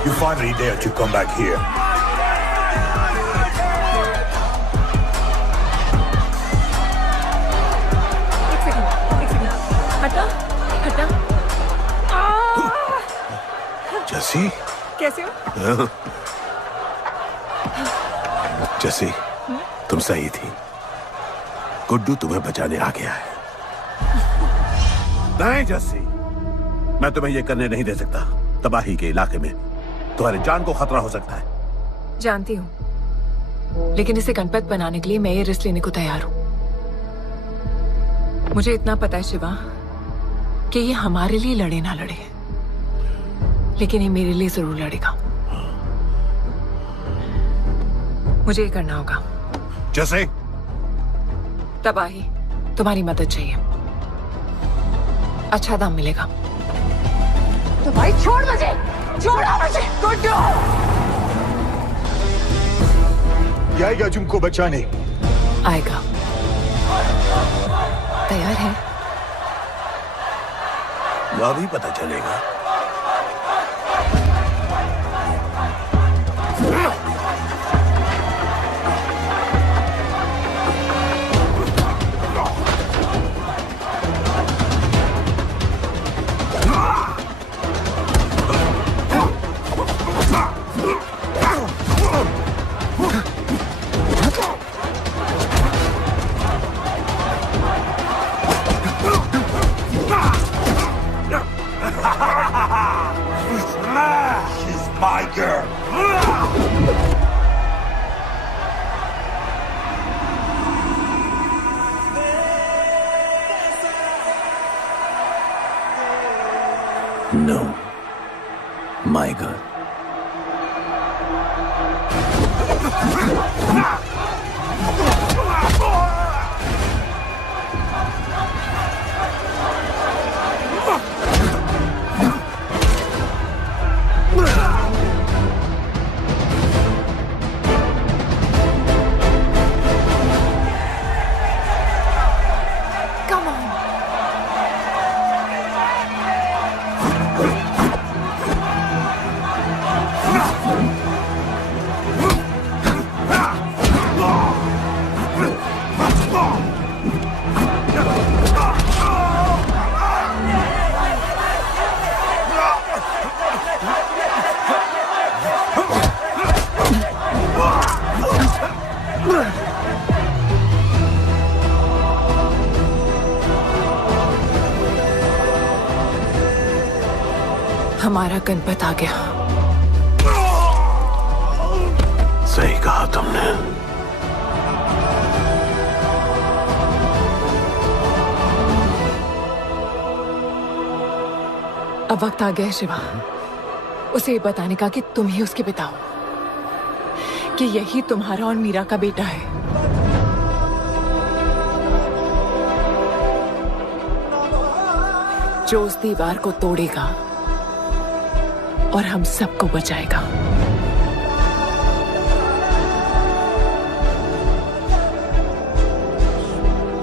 You finally dare to come back here. हटा हटा। जस्सी कैसे हो? जस्सी तुम सही थी। गुड्डू तुम्हें बचाने आ गया है। नहीं जस्सी, मैं तुम्हें यह करने नहीं दे सकता। तबाही के इलाके में तुम्हारी जान को खतरा हो सकता है। जानती हूँ, लेकिन इसे गणपत बनाने के लिए मैं ये रिस्क लेने को तैयार हूँ। मुझे इतना पता है शिवा कि ये हमारे लिए लड़े ना लड़े, लेकिन ये मेरे लिए जरूर लड़ेगा। मुझे ये करना होगा। जैसे तबाही, तुम्हारी मदद चाहिए। अच्छा दाम मिलेगा। तो भाई छोड़ मुझे, छोड़ो मुझे। गुड्डू ये आएगा तुमको बचाने। आएगा। तैयार है? वह भी पता चलेगा। tiger. No, my girl. Come on. हमारा गणपत आ गया। सही कहा तुमने। अब वक्त आ गया है शिवा, उसे ये बताने का कि तुम ही उसके पिता हो, कि यही तुम्हारा और मीरा का बेटा है। जो उस दीवार को तोड़ेगा और हम सबको बचाएगा।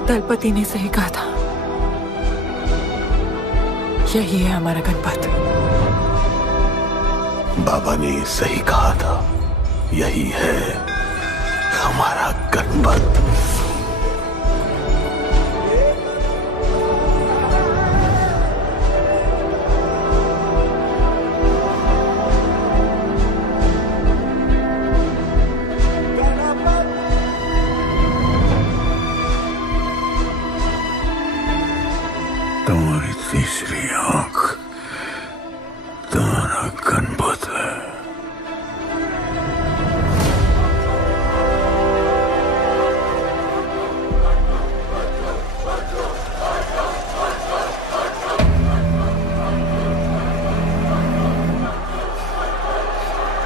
दलपति ने सही कहा था, यही है हमारा गणपत। बाबा ने सही कहा था, यही है हमारा गणपत। तुम्हारी तीसरी आंख तुम्हारा गणपत है।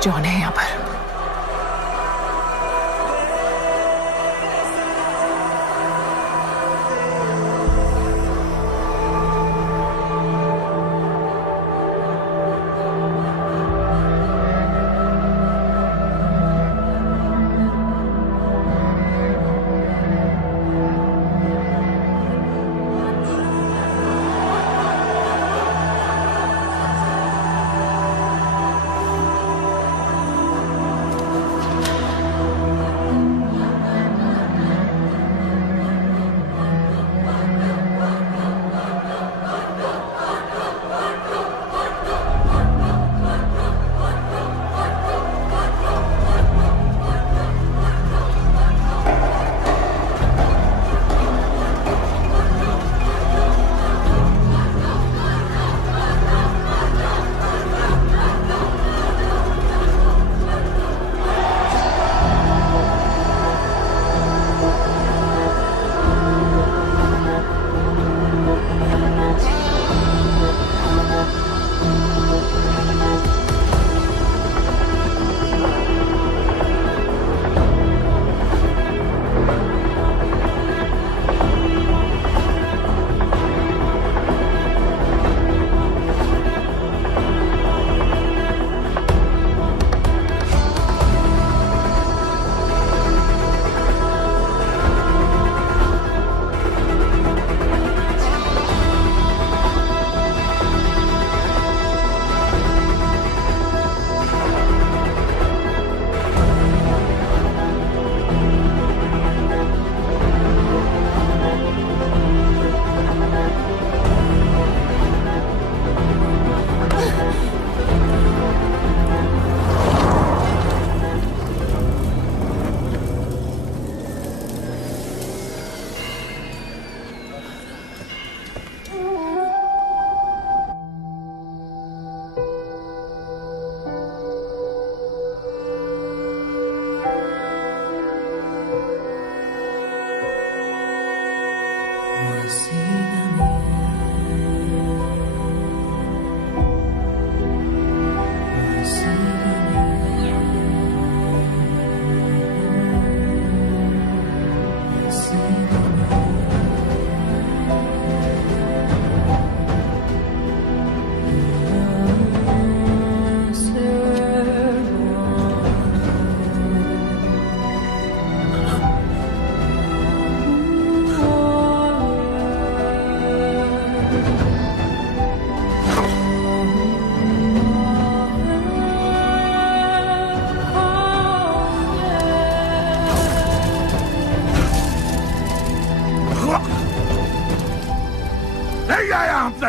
जॉन है यहाँ पर।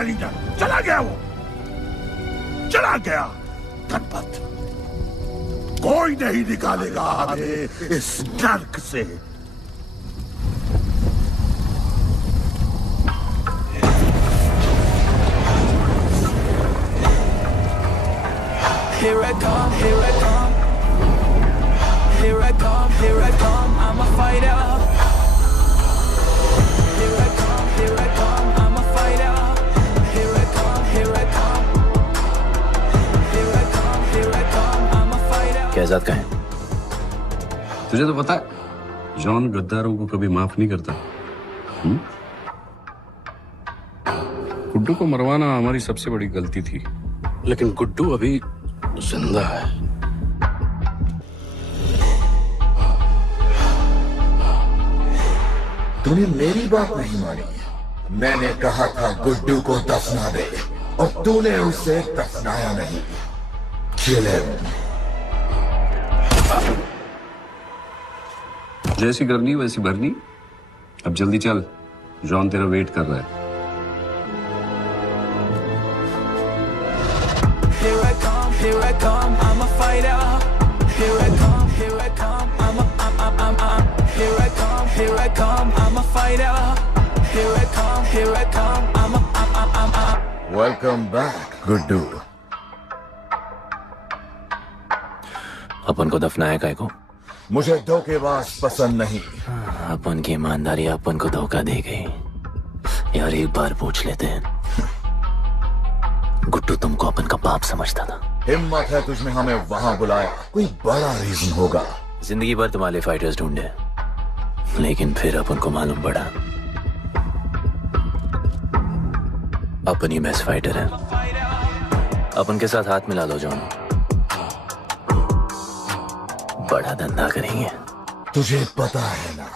लीडर चला गया, वो चला गया। गणपत, कोई नहीं निकालेगा हमें इस नर्क से। Here I come, here I come. Here I come, here I come, I'm a fighter. Here I come, I'm a fighter. Here I come, here I come. Here I come, I'm a fighter. Kaizad का है? तुझे तो पता है, जॉन गद्दारों को कभी माफ नहीं करता। गुड्डू को मरवाना हमारी सबसे बड़ी गलती थी, लेकिन गुड्डू अभी जिंदा है। तूने मेरी बात नहीं मानी। मैंने कहा था गुड्डू को दफना दे, और तूने उसे दफनाया नहीं। Kill him. जैसी करनी वैसी भरनी। अब जल्दी चल, जॉन तेरा वेट कर रहा है। Here I come, I'm a fighter. Here I come, here I come, I'm here I come, I'm a fighter. Here I come, I'm Welcome back, Guddu. अपन को दफनाया काय को? मुझे धोखेबाज पसंद नहीं। अपन की ईमानदारी अपन को धोखा दे गई। यार एक बार पूछ लेते हैं, गुड्डू तुमको अपन का बाप समझता था। हिम्मत है तुझने हमें वहां बुलाया, कोई बड़ा रीजन होगा। जिंदगी भर तुम्हारे फाइटर्स ढूंढे, लेकिन फिर अपन को मालूम पड़ा अपन ही बेस्ट फाइटर है। अपन के साथ हाथ मिला लो जॉन, बड़ा धंधा करेंगे। तुझे पता है ना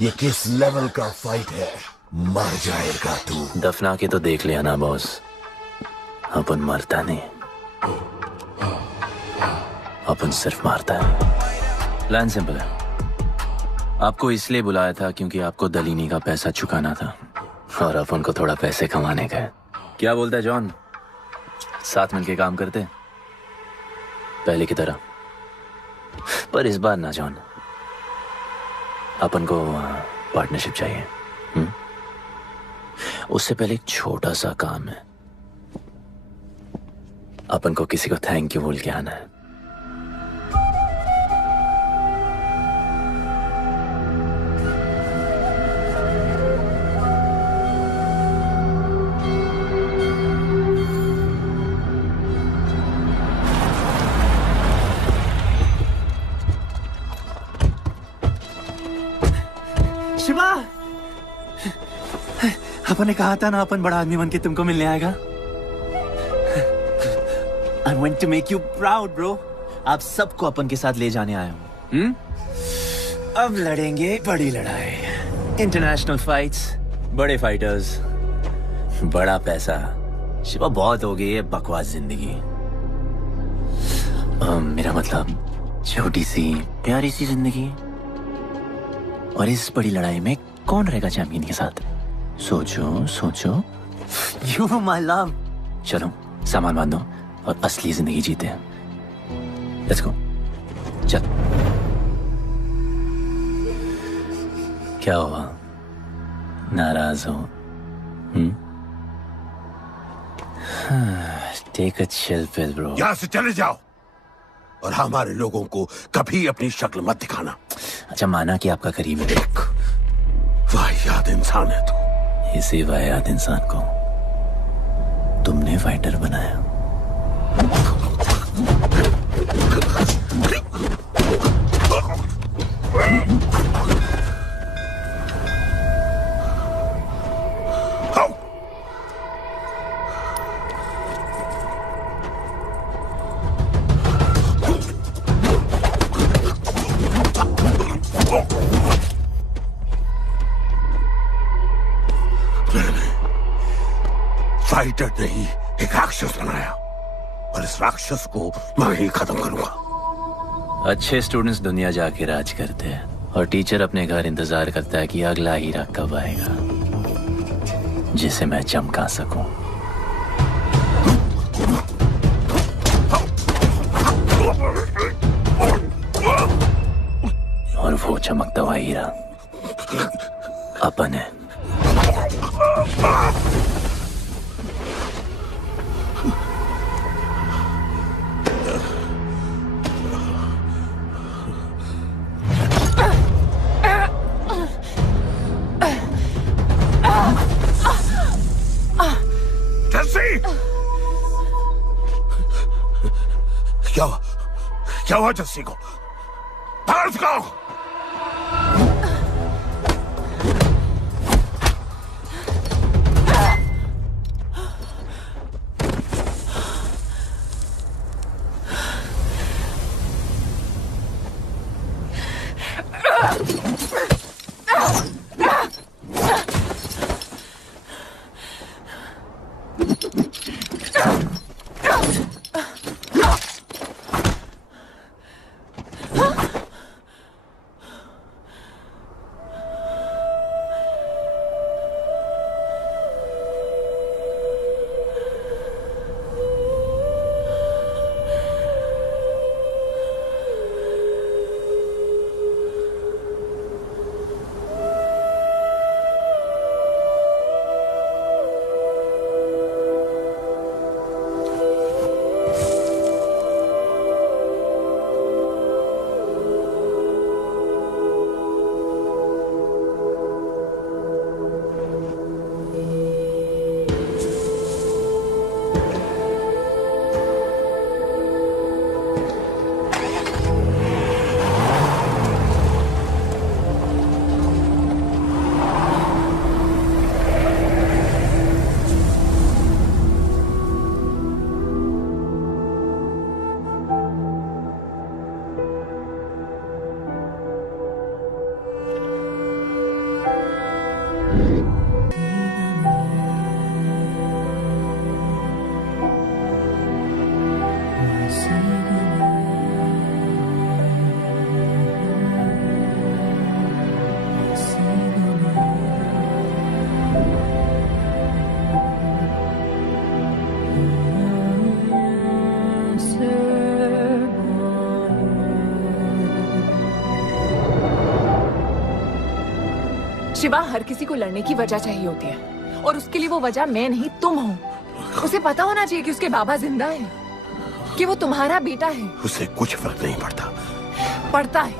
ये किस लेवल का फाइट है? मर जाएगा तू। दफना के तो देख लिया ना बॉस, अपन मरता नहीं, अपन सिर्फ मारता है। प्लान सिंपल है, आपको इसलिए बुलाया था क्योंकि आपको दलीनी का पैसा चुकाना था, और अपन को थोड़ा पैसे कमाने का है। क्या बोलता है जॉन, साथ मिलके काम करते पहले की तरह? पर इस बार ना जॉन, अपन को पार्टनरशिप चाहिए। उससे पहले एक छोटा सा काम है, अपन को किसी को थैंक यू बोल के आना है। शिवा, अपन ने कहा था ना अपन बड़ा आदमी बन के तुमको मिलने आएगा। I want to make you proud, bro. आप सबको अपन के साथ ले जाने आया हूँ। अब लड़ेंगे बड़ी लड़ाई, इंटरनेशनल फाइट्स, बड़े फाइटर्स, बड़ा पैसा। शिवा बहुत हो गई है बकवास जिंदगी। मेरा मतलब छोटी सी प्यारी सी जिंदगी, और इस बड़ी लड़ाई में कौन रहेगा चैंपियन के साथ? सोचो सोचो। You my love। चलो सामान बांधो और असली जिंदगी जीते हैं। Let's go। चल। क्या हुआ, नाराज हो? Take a chill pill, bro। यहाँ से चले जाओ, और हमारे लोगों को कभी अपनी शक्ल मत दिखाना। अच्छा माना कि आपका करीबी देख, वाहियात इंसान है तू। इसी वाहियात इंसान को तुमने फाइटर बनाया। फाइटर नहीं, एक राक्षस बनाया, और इस राक्षस को मैं ही खत्म करूंगा। अच्छे स्टूडेंट्स दुनिया जाके राज करते हैं, और टीचर अपने घर इंतजार करता है कि अगला हीरा कब आएगा जिसे मैं चमका सकूं। चमकता हुआ हीरा अपन है। क्या हुआ जस्सी को? बाहर सिखाओ। शिवा, हर किसी को लड़ने की वजह चाहिए होती है और उसके लिए वो वजह मैं नहीं तुम हो। उसे पता होना चाहिए कि उसके बाबा जिंदा है, कि वो तुम्हारा बेटा है। उसे कुछ फर्क नहीं पड़ता। पड़ता है।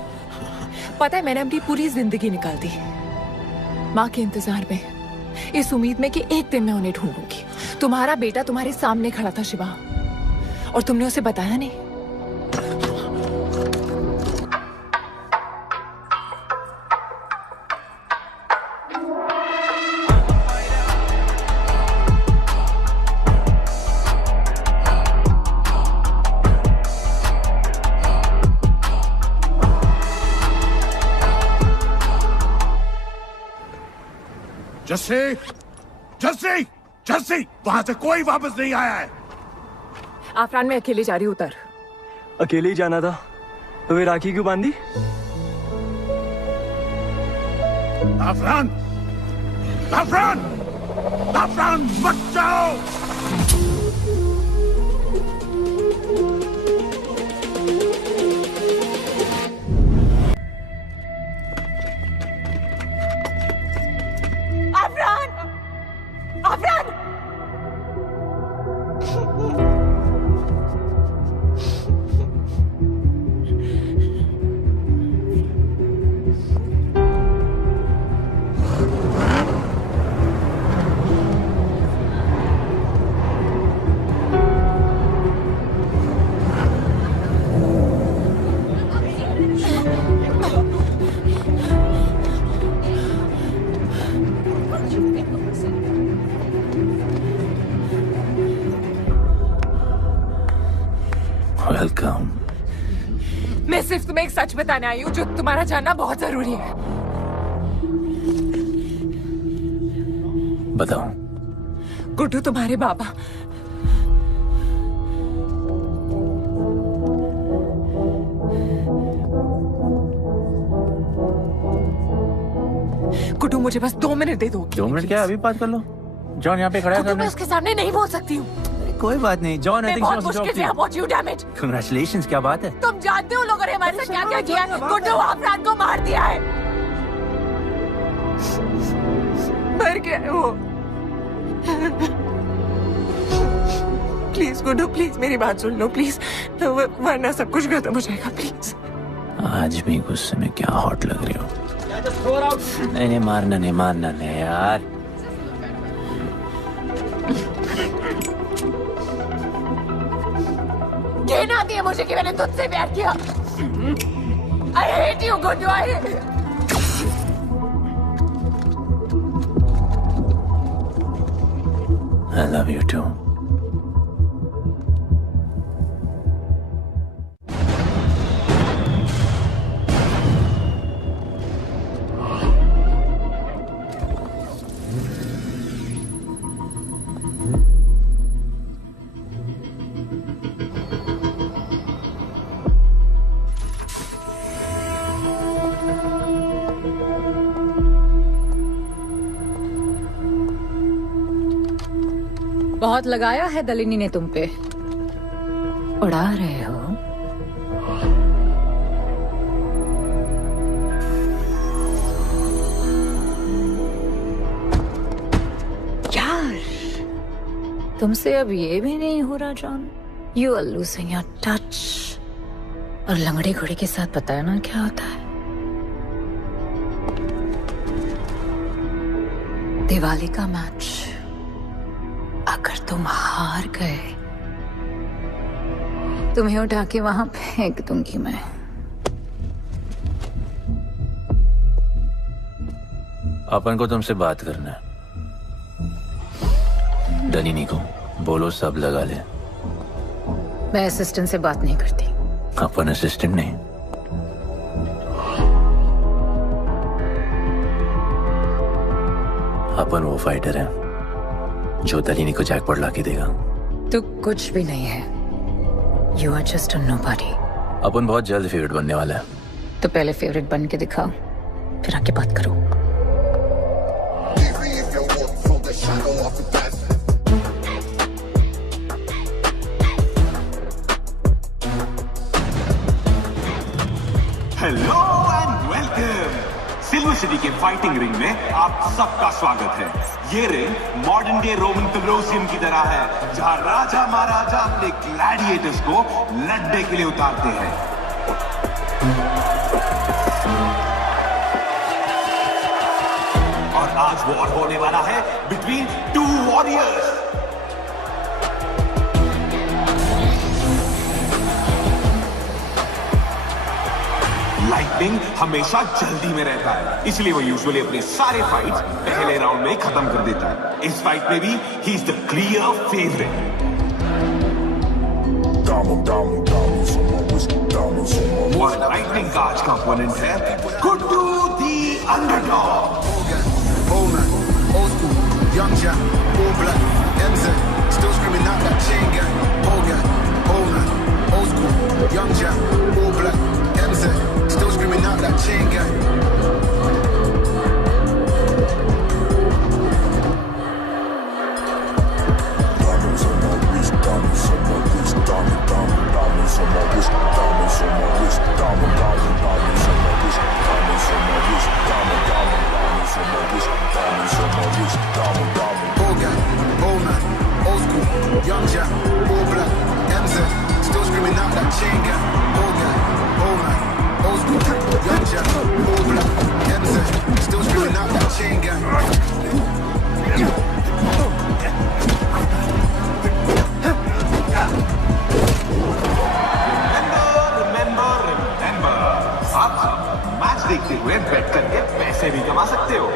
पता है, मैंने अपनी पूरी जिंदगी निकाल दी माँ के इंतजार में, इस उम्मीद में कि एक दिन मैं उन्हें ढूंढूंगी। तुम्हारा बेटा तुम्हारे सामने खड़ा था शिवा, और तुमने उसे बताया नहीं। जस्सी, जस्सी, जस्सी, वहां से कोई वापस नहीं आया है। आफरान, मैं अकेले जा रही हूँ। उतर। अकेले ही जाना था तो वे राखी क्यों बांधी? आफरान, आफरान, आफरान, मत जाओ। वेलकम। मैं सिर्फ तुम्हें एक सच बताने आई हूँ जो तुम्हारा जानना बहुत जरूरी है। बताओ। गुड्डू तुम्हारे बाबा गुड्डू, मुझे बस 2 मिनट दे दो। 2 मिनट क्या? अभी बात कर लो। जॉन यहाँ पे खड़ा है। मैं उसके सामने नहीं बोल सकती हूँ। कोई बात नहीं जॉन आई मैं थिंक बहुत मुश्किल से पहुंची हूँ, डैम इट। कांग्रेचुलेशंस, क्या बात है? तुम जानते हो लोगों ने हमारे साथ क्या क्या किया है? गुड्डू आफरान को मार दिया है। मर गया है वो। प्लीज गुड्डू, प्लीज मेरी बात सुन लो प्लीज, वरना सब कुछ खत्म हो जाएगा प्लीज। आज भी गुस्से में क्या हॉट लग रही हो। नहीं मारना नहीं यार। घिन आती है मुझे कि मैंने तुझसे प्यार किया। I hate you, Guddu, I love you too. बहुत लगाया है दलिनी ने तुम पे। उड़ा रहे हो। यार तुमसे अब ये भी नहीं हो रहा John. You are losing your touch. और लंगड़ी घोड़ी के साथ पता है ना क्या होता है। दिवाली का मैच अगर तुम हार गए, तुम्हें उठा के वहां फेंक दूंगी मैं। अपन को तुमसे बात करना है। डलिनी को बोलो सब लगा ले। मैं असिस्टेंट से बात नहीं करती। अपन असिस्टेंट नहीं, अपन वो फाइटर है जो दलिनी को जैकपॉट लाके देगा। तू कुछ भी नहीं है। You are just a nobody. अपन बहुत जल्द फेवरेट बनने वाला है। तो पहले फेवरेट बन के दिखाओ, फिर आके बात करो। Hello and welcome. Silver city के फाइटिंग रिंग में आप सबका स्वागत है। ये ring modern day Roman Colosseum की तरह है, जहां राजा महाराजा अपने ग्लैडिएटर्स को लड़ने के लिए उतारते हैं। और आज वॉर होने वाला है बिटवीन टू वॉरियर्स। लाइटनिंग हमेशा जल्दी में रहता है, इसलिए वो यूजुअली अपने सारे फाइट्स पहले राउंड में खत्म कर देता है। इस फाइट में भी he is the clear favourite. और लाइटनिंग का आज का ओपोनेंट है गुड्डू दी underdog. Young Jack, all black, MZ, still screaming out that chain gang. Old man, old school. Young Jack, all black, MZ, still screaming out that chain gang. Diamonds on my wrist, diamonds on my wrist, diamonds on my wrist, diamonds on my wrist, diamonds on my wrist, diamonds on my wrist, diamonds on my wrist, diamonds on my wrist, diamond. Old guy, old man, old school. Young Jack, all black, MZ, still screaming out that chain gang. Old guy, old man, old school. Young Jack, all black, MZ, still screaming out that chain gang. Remember, आप मैच देखते हुए बेट करके पैसे भी कमा सकते हो।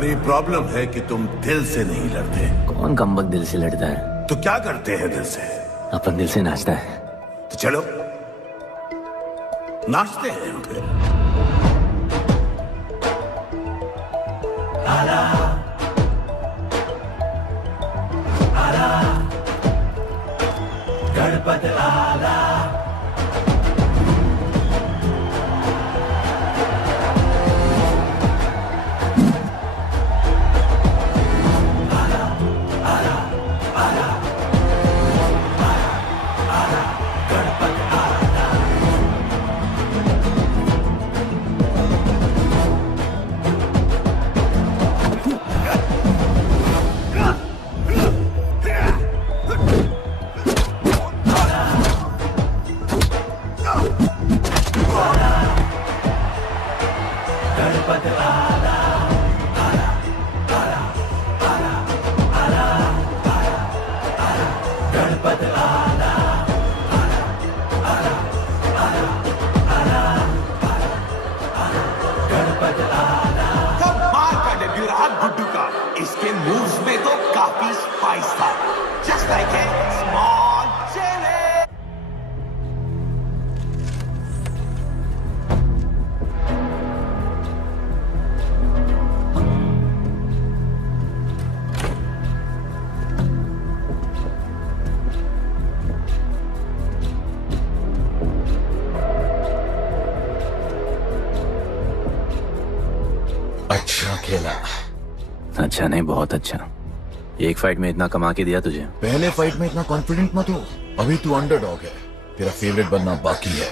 तुम्हारी प्रॉब्लम है कि तुम दिल से नहीं लड़ते। कौन कमबख्त दिल से लड़ता है? तो क्या करते हैं दिल से? अपन दिल से नाचता है। तो चलो नाचते हैं हम फिर। गणपत आला गुड्डू का। इसके मूव्स में तो काफी स्पाइस था। Just like a small chilli. अच्छा खेला। अच्छा नहीं, बहुत अच्छा। एक फाइट में इतना कमा के दिया तुझे। पहले फाइट में इतना कॉन्फिडेंट मत हो, अभी तू अंडरडॉग है, तेरा फेवरेट बनना बाकी है।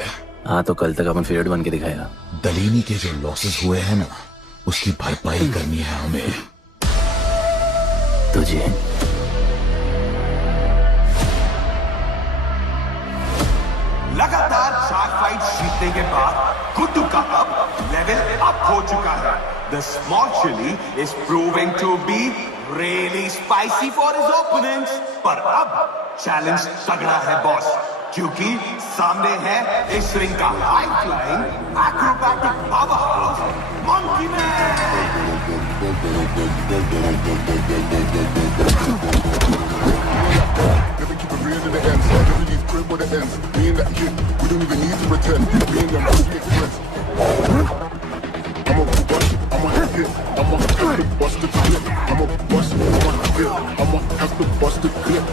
हाँ तो कल तक अपन फेवरेट बन के दिखाएगा। दलीनी के जो लॉसेस हुए हैं ना, उसकी भरपाई करनी है हमें। तुझे लगातार 4 फाइट जीतने के बाद गुड्डू का अब लेवल अप हो चुका है। The small chili is proving to be really spicy for his opponents. पर अब चैलेंज तगड़ा है बॉस, क्योंकि सामने है इस रिंग का high flying acrobatic powerhouse monkey man. To the end, so never leave crib where the ends. Me and that kid, we don't even need to pretend. Me and them movie friends. I'm a bust, I'm a hit, I'm a have to bust the clip. I'm a bust, I'm a hit, I'm a have to bust the clip.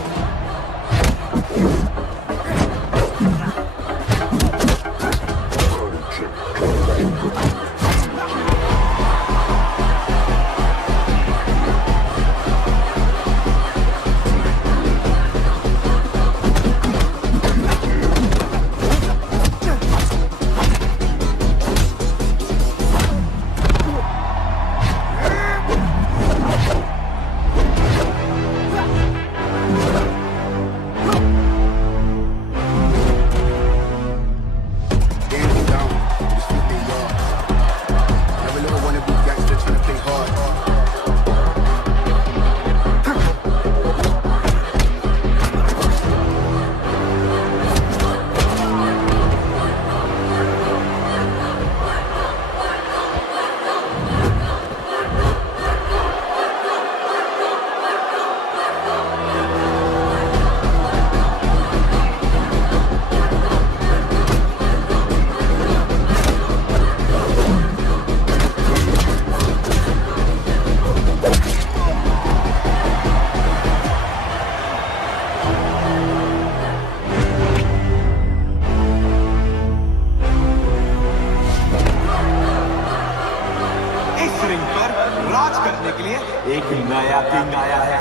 एक नया किंग आया है।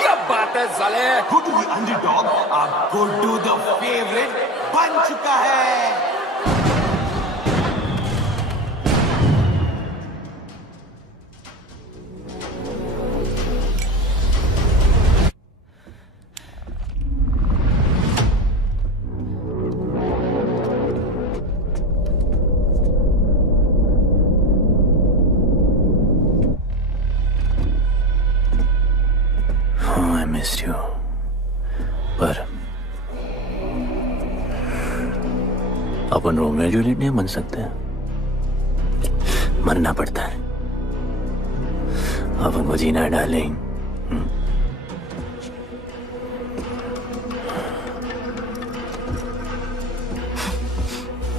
ये बात है साले। गुड्डू द अंडरडॉग अब गुड्डू द फेवरेट बन चुका है। पर अपन रोमियो जूलियट नहीं बन सकते। मरना पड़ता है। अब उनको जीना है डार्लिंग।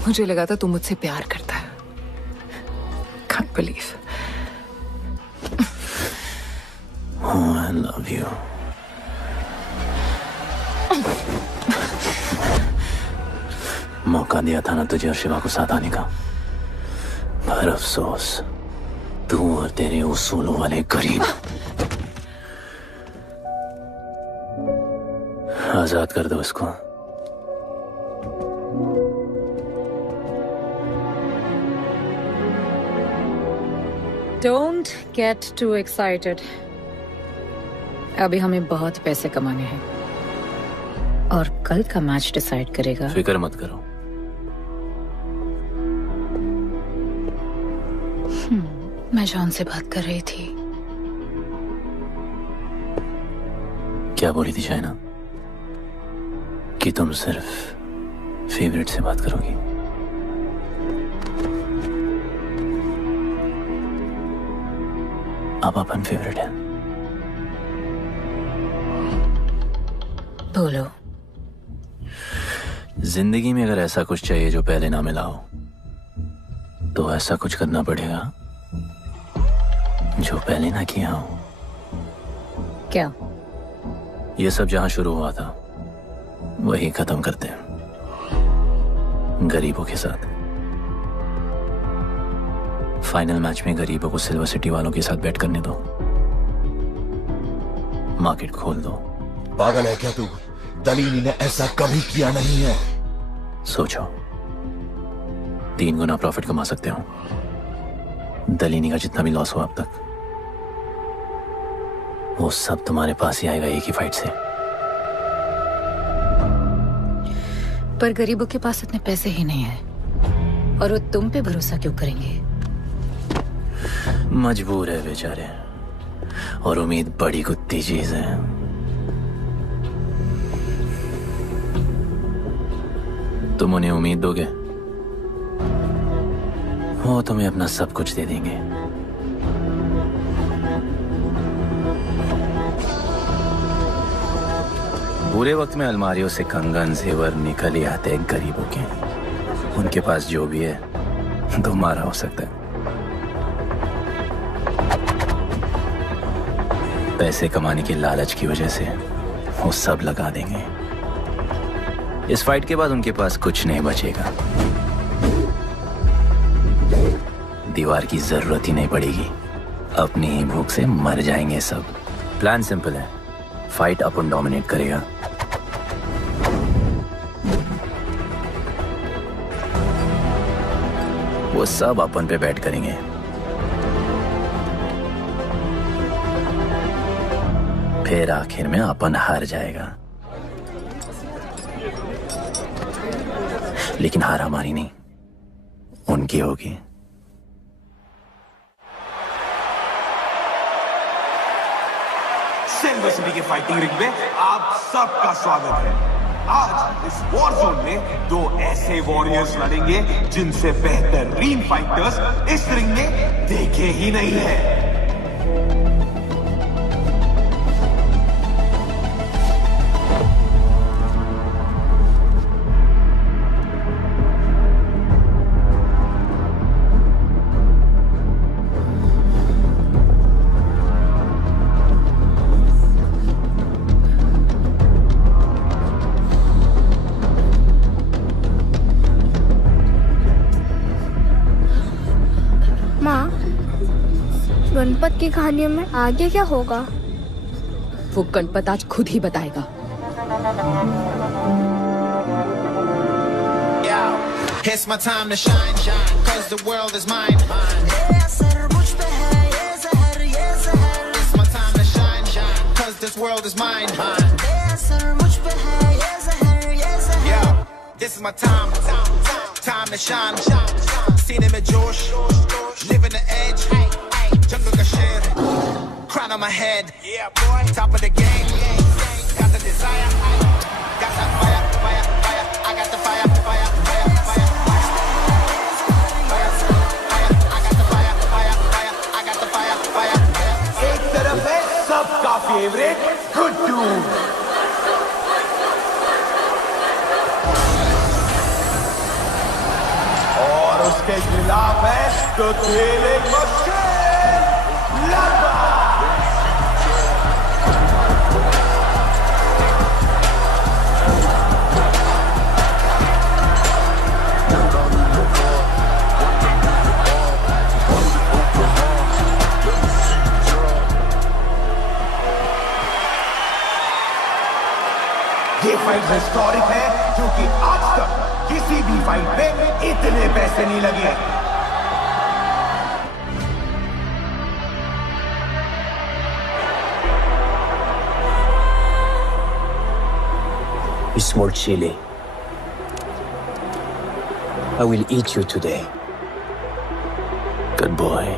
मुझे लगा था तू मुझसे प्यार करता है। Can't believe. Oh, I love you. मौका दिया था ना तुझे और शिवा को साथ आने का, पर अफसोस तू और तेरे उसूलों वाले गरीब। आजाद कर दो इसको। Don't get too excited. अभी हमें बहुत पैसे कमाने हैं और कल का मैच डिसाइड करेगा। फिक्र मत करो। मैं जॉन से बात कर रही थी। क्या बोली थी शाइना? कि तुम सिर्फ फेवरेट से बात करोगी। आप अपन फेवरेट है। बोलो। जिंदगी में अगर ऐसा कुछ चाहिए जो पहले ना मिला हो, तो ऐसा कुछ करना पड़ेगा जो पहले ना किया हो। क्या? ये सब जहां शुरू हुआ था वही खत्म करते हैं, गरीबों के साथ। फाइनल मैच में गरीबों को सिल्वर सिटी वालों के साथ बैट करने दो, मार्केट खोल दो। पागल है क्या तू? दलीनी ने ऐसा कभी किया नहीं है। सोचो, 3 गुना प्रॉफिट कमा सकते हो। दलीनी का जितना भी लॉस हुआ अब तक, वो सब तुम्हारे पास ही आएगा एक ही फाइट से। पर गरीबों के पास इतने पैसे ही नहीं है, और वो तुम पे भरोसा क्यों करेंगे? मजबूर है बेचारे, और उम्मीद बड़ी कुत्ती चीज है। तुम उन्हें उम्मीद दोगे, वो तुम्हें अपना सब कुछ दे देंगे। बुरे वक्त में अलमारियों से कंगन जेवर निकल ही आते हैं गरीबों के। उनके पास जो भी है तुम्हारा हो सकता है। पैसे कमाने की लालच की वजह से वो सब लगा देंगे। इस फाइट के बाद उनके पास कुछ नहीं बचेगा। दीवार की जरूरत ही नहीं पड़ेगी, अपनी ही भूख से मर जाएंगे सब। प्लान सिंपल है, फाइट अपन डोमिनेट करेगा। वो सब अपन पे बैट करेंगे। फिर आखिर में अपन हार जाएगा, लेकिन हार हमारी नहीं, उनकी होगी। सिल्वर सिटी के फाइटिंग रिंग में आप सबका स्वागत है। आज इस वॉर जोन में 2 ऐसे वॉरियर्स लड़ेंगे जिनसे बेहतरीन फाइटर्स इस रिंग में देखे ही नहीं है। गणपत की कहानियों में आगे क्या होगा? वो गणपत आज खुद ही बताएगा। It's my time to shine, shine, cause the world is mine. It's my time to shine, shine, cause this world is mine. Yo, this is my time, time to shine. Seen him at Josh, living the edge. Jungle ka sher, crown on my head. Yeah, boy, top of the game. Got the desire, got that fire, fire, fire. I got the fire, fire, fire, fire. I got the fire. तो खेले मुश्किल लगा। ये फाइट हिस्टोरिक है क्योंकि आज तक किसी भी फाइट में इतने पैसे नहीं लगे। You small chili. I will eat you today. Good boy.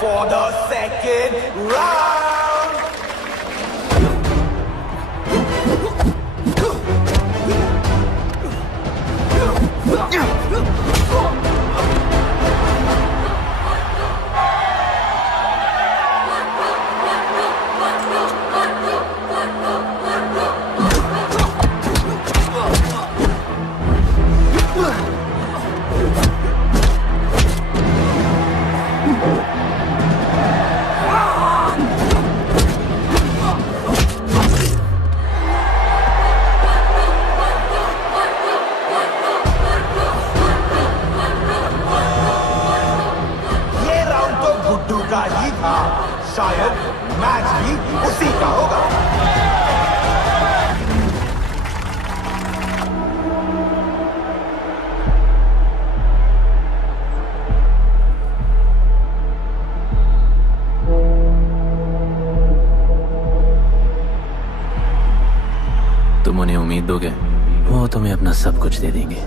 For the second round. का ही था, शायद मैच भी उसी का होगा। तुम उन्हें उम्मीद दोगे, वो तुम्हें अपना सब कुछ दे देंगे।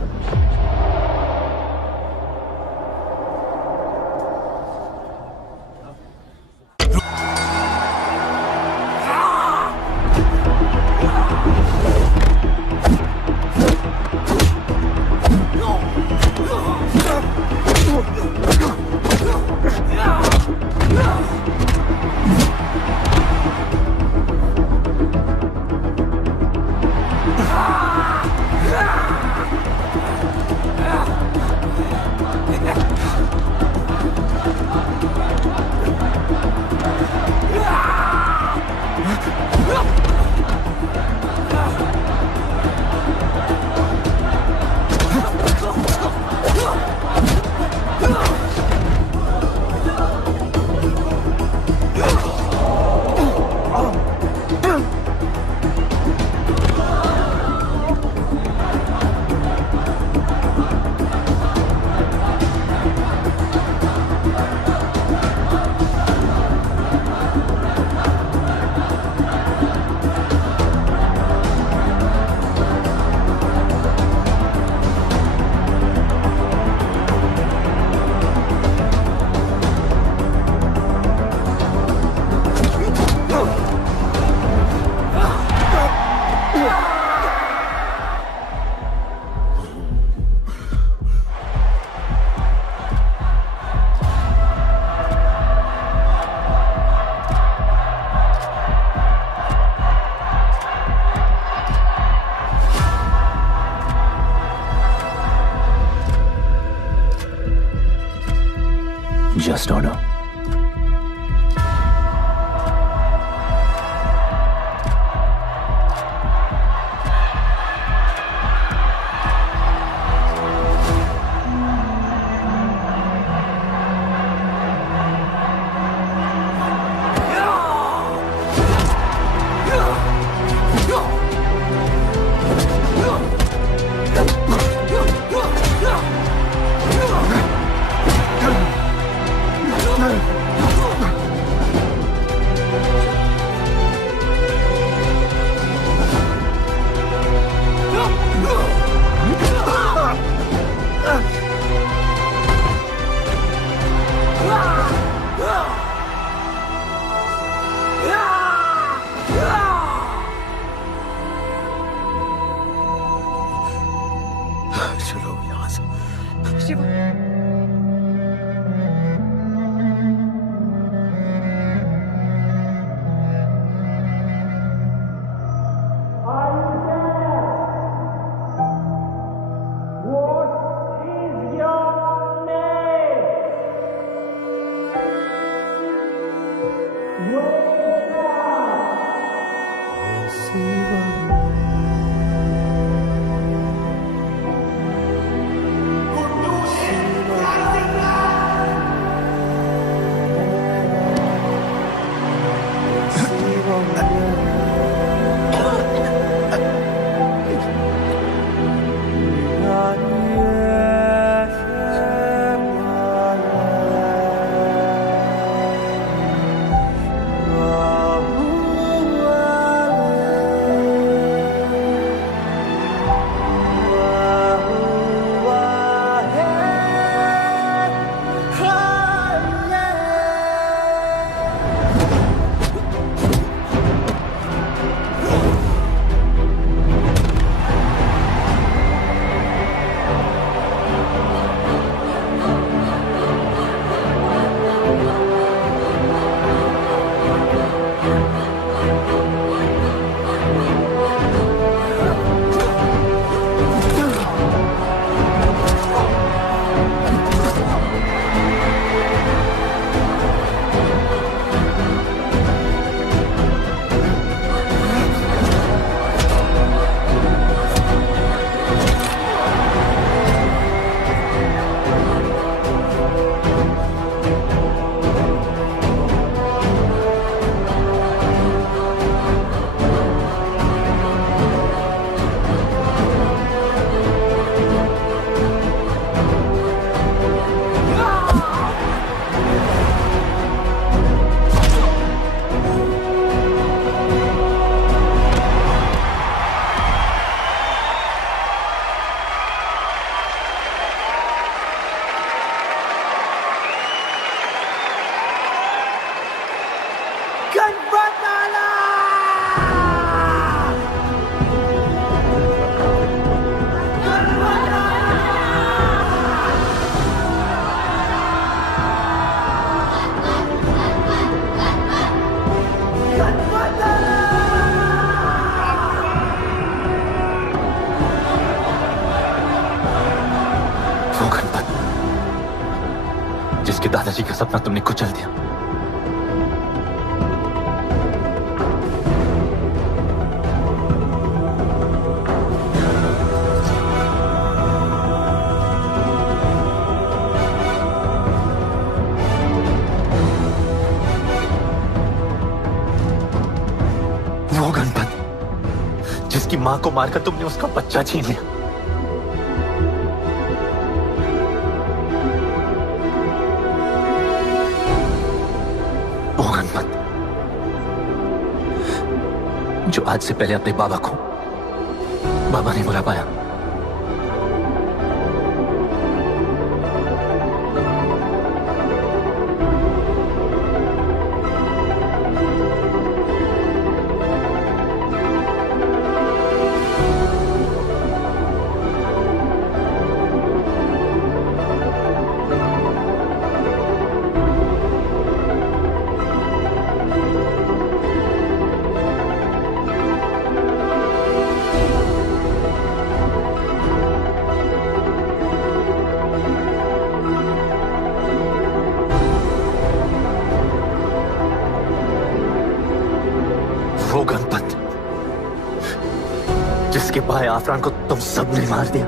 जिसके दादाजी का सपना तुमने कुचल दिया। वो गणपत जिसकी मां को मारकर तुमने उसका बच्चा छीन लिया। जो आज से पहले अपने बाबा को बाबा नहीं बुला पाया। वो गणपत जिसके भाई आफरान को तुम सबने मार दिया।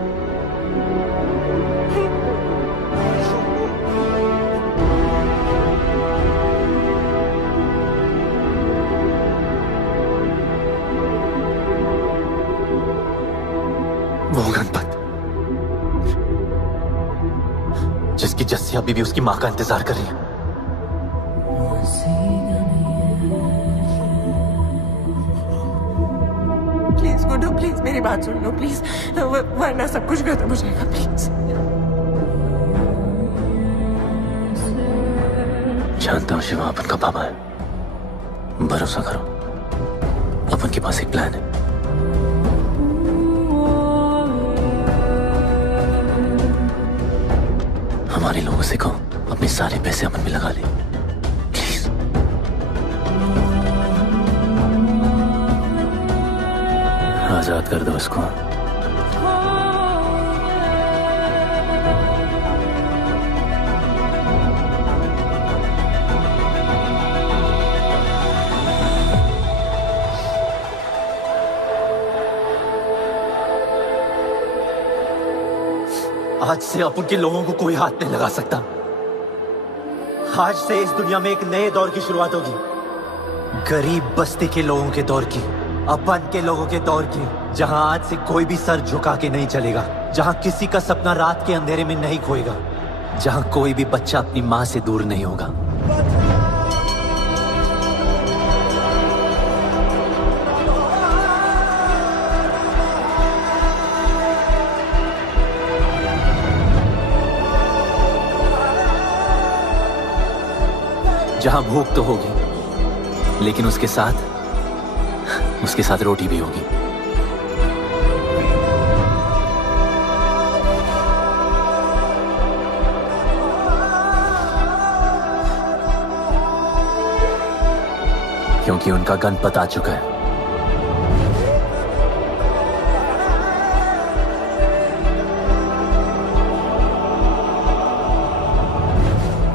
वो गणपत जिसकी जस्सिया बीबी उसकी मां का इंतजार कर रही है। प्लीज गुड्डू, प्लीज मेरी बात सुन लो प्लीज, वरना सब कुछ खत्म हो जाएगा प्लीज। जानता हूं शिवा अपन का पापा है, भरोसा करो अपन के पास एक प्लान है। हमारे लोगों से कहो अपने सारे पैसे अमन में लगा ले प्लीज। आजाद कर दो उसको। आज से अपन के लोगों को कोई हाथ नहीं लगा सकता। आज से इस दुनिया में एक नए दौर की शुरुआत होगी, गरीब बस्ती के लोगों के दौर की, अपन के लोगों के दौर की, जहां आज से कोई भी सर झुका के नहीं चलेगा, जहां किसी का सपना रात के अंधेरे में नहीं खोएगा, जहां कोई भी बच्चा अपनी मां से दूर नहीं होगा। जहां भूख तो होगी, लेकिन उसके साथ रोटी भी होगी। क्योंकि उनका गणपत आ चुका है।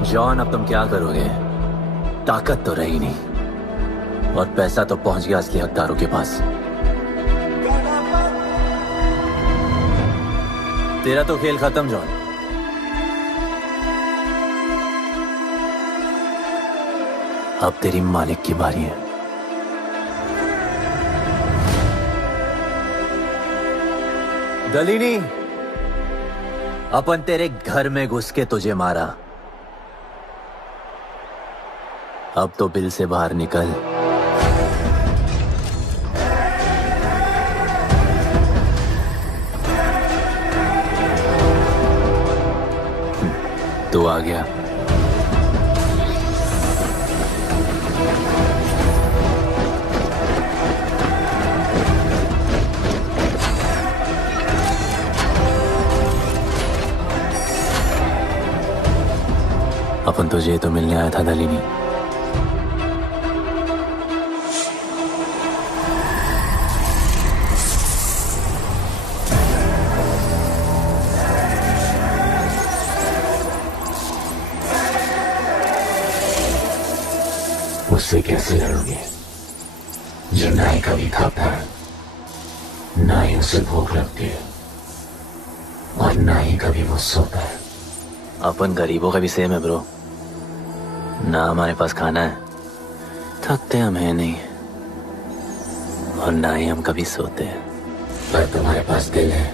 जॉन, अब तुम क्या करोगे? ताकत तो रही नहीं और पैसा तो पहुंच गया असली हकदारों के पास। तेरा तो खेल खत्म जॉन। अब तेरी मालिक की बारी है। दलीनी, अपन तेरे घर में घुस के तुझे मारा, अब तो बिल से बाहर निकल। तू आ गया। अपन तुझे तो मिलने आया था दलीनी। उससे कैसे लड़ोगे जो ना ही कभी खाता है, ना ही उसे भूख लगती है और ना ही कभी वो सोता है। अपन गरीबों का भी सेम है ब्रो। ना हमारे पास खाना है, थकते हम है नहीं, और ना ही हम कभी सोते हैं। पर तुम्हारे पास दिल है,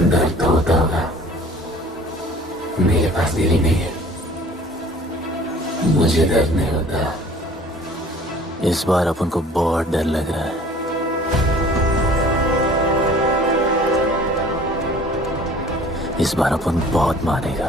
दर्द तो होता होगा। मेरे पास दिल ही नहीं है, मुझे दर्द नहीं होता। इस बार अपन को बहुत डर लग रहा है। इस बार अपन बहुत मानेगा।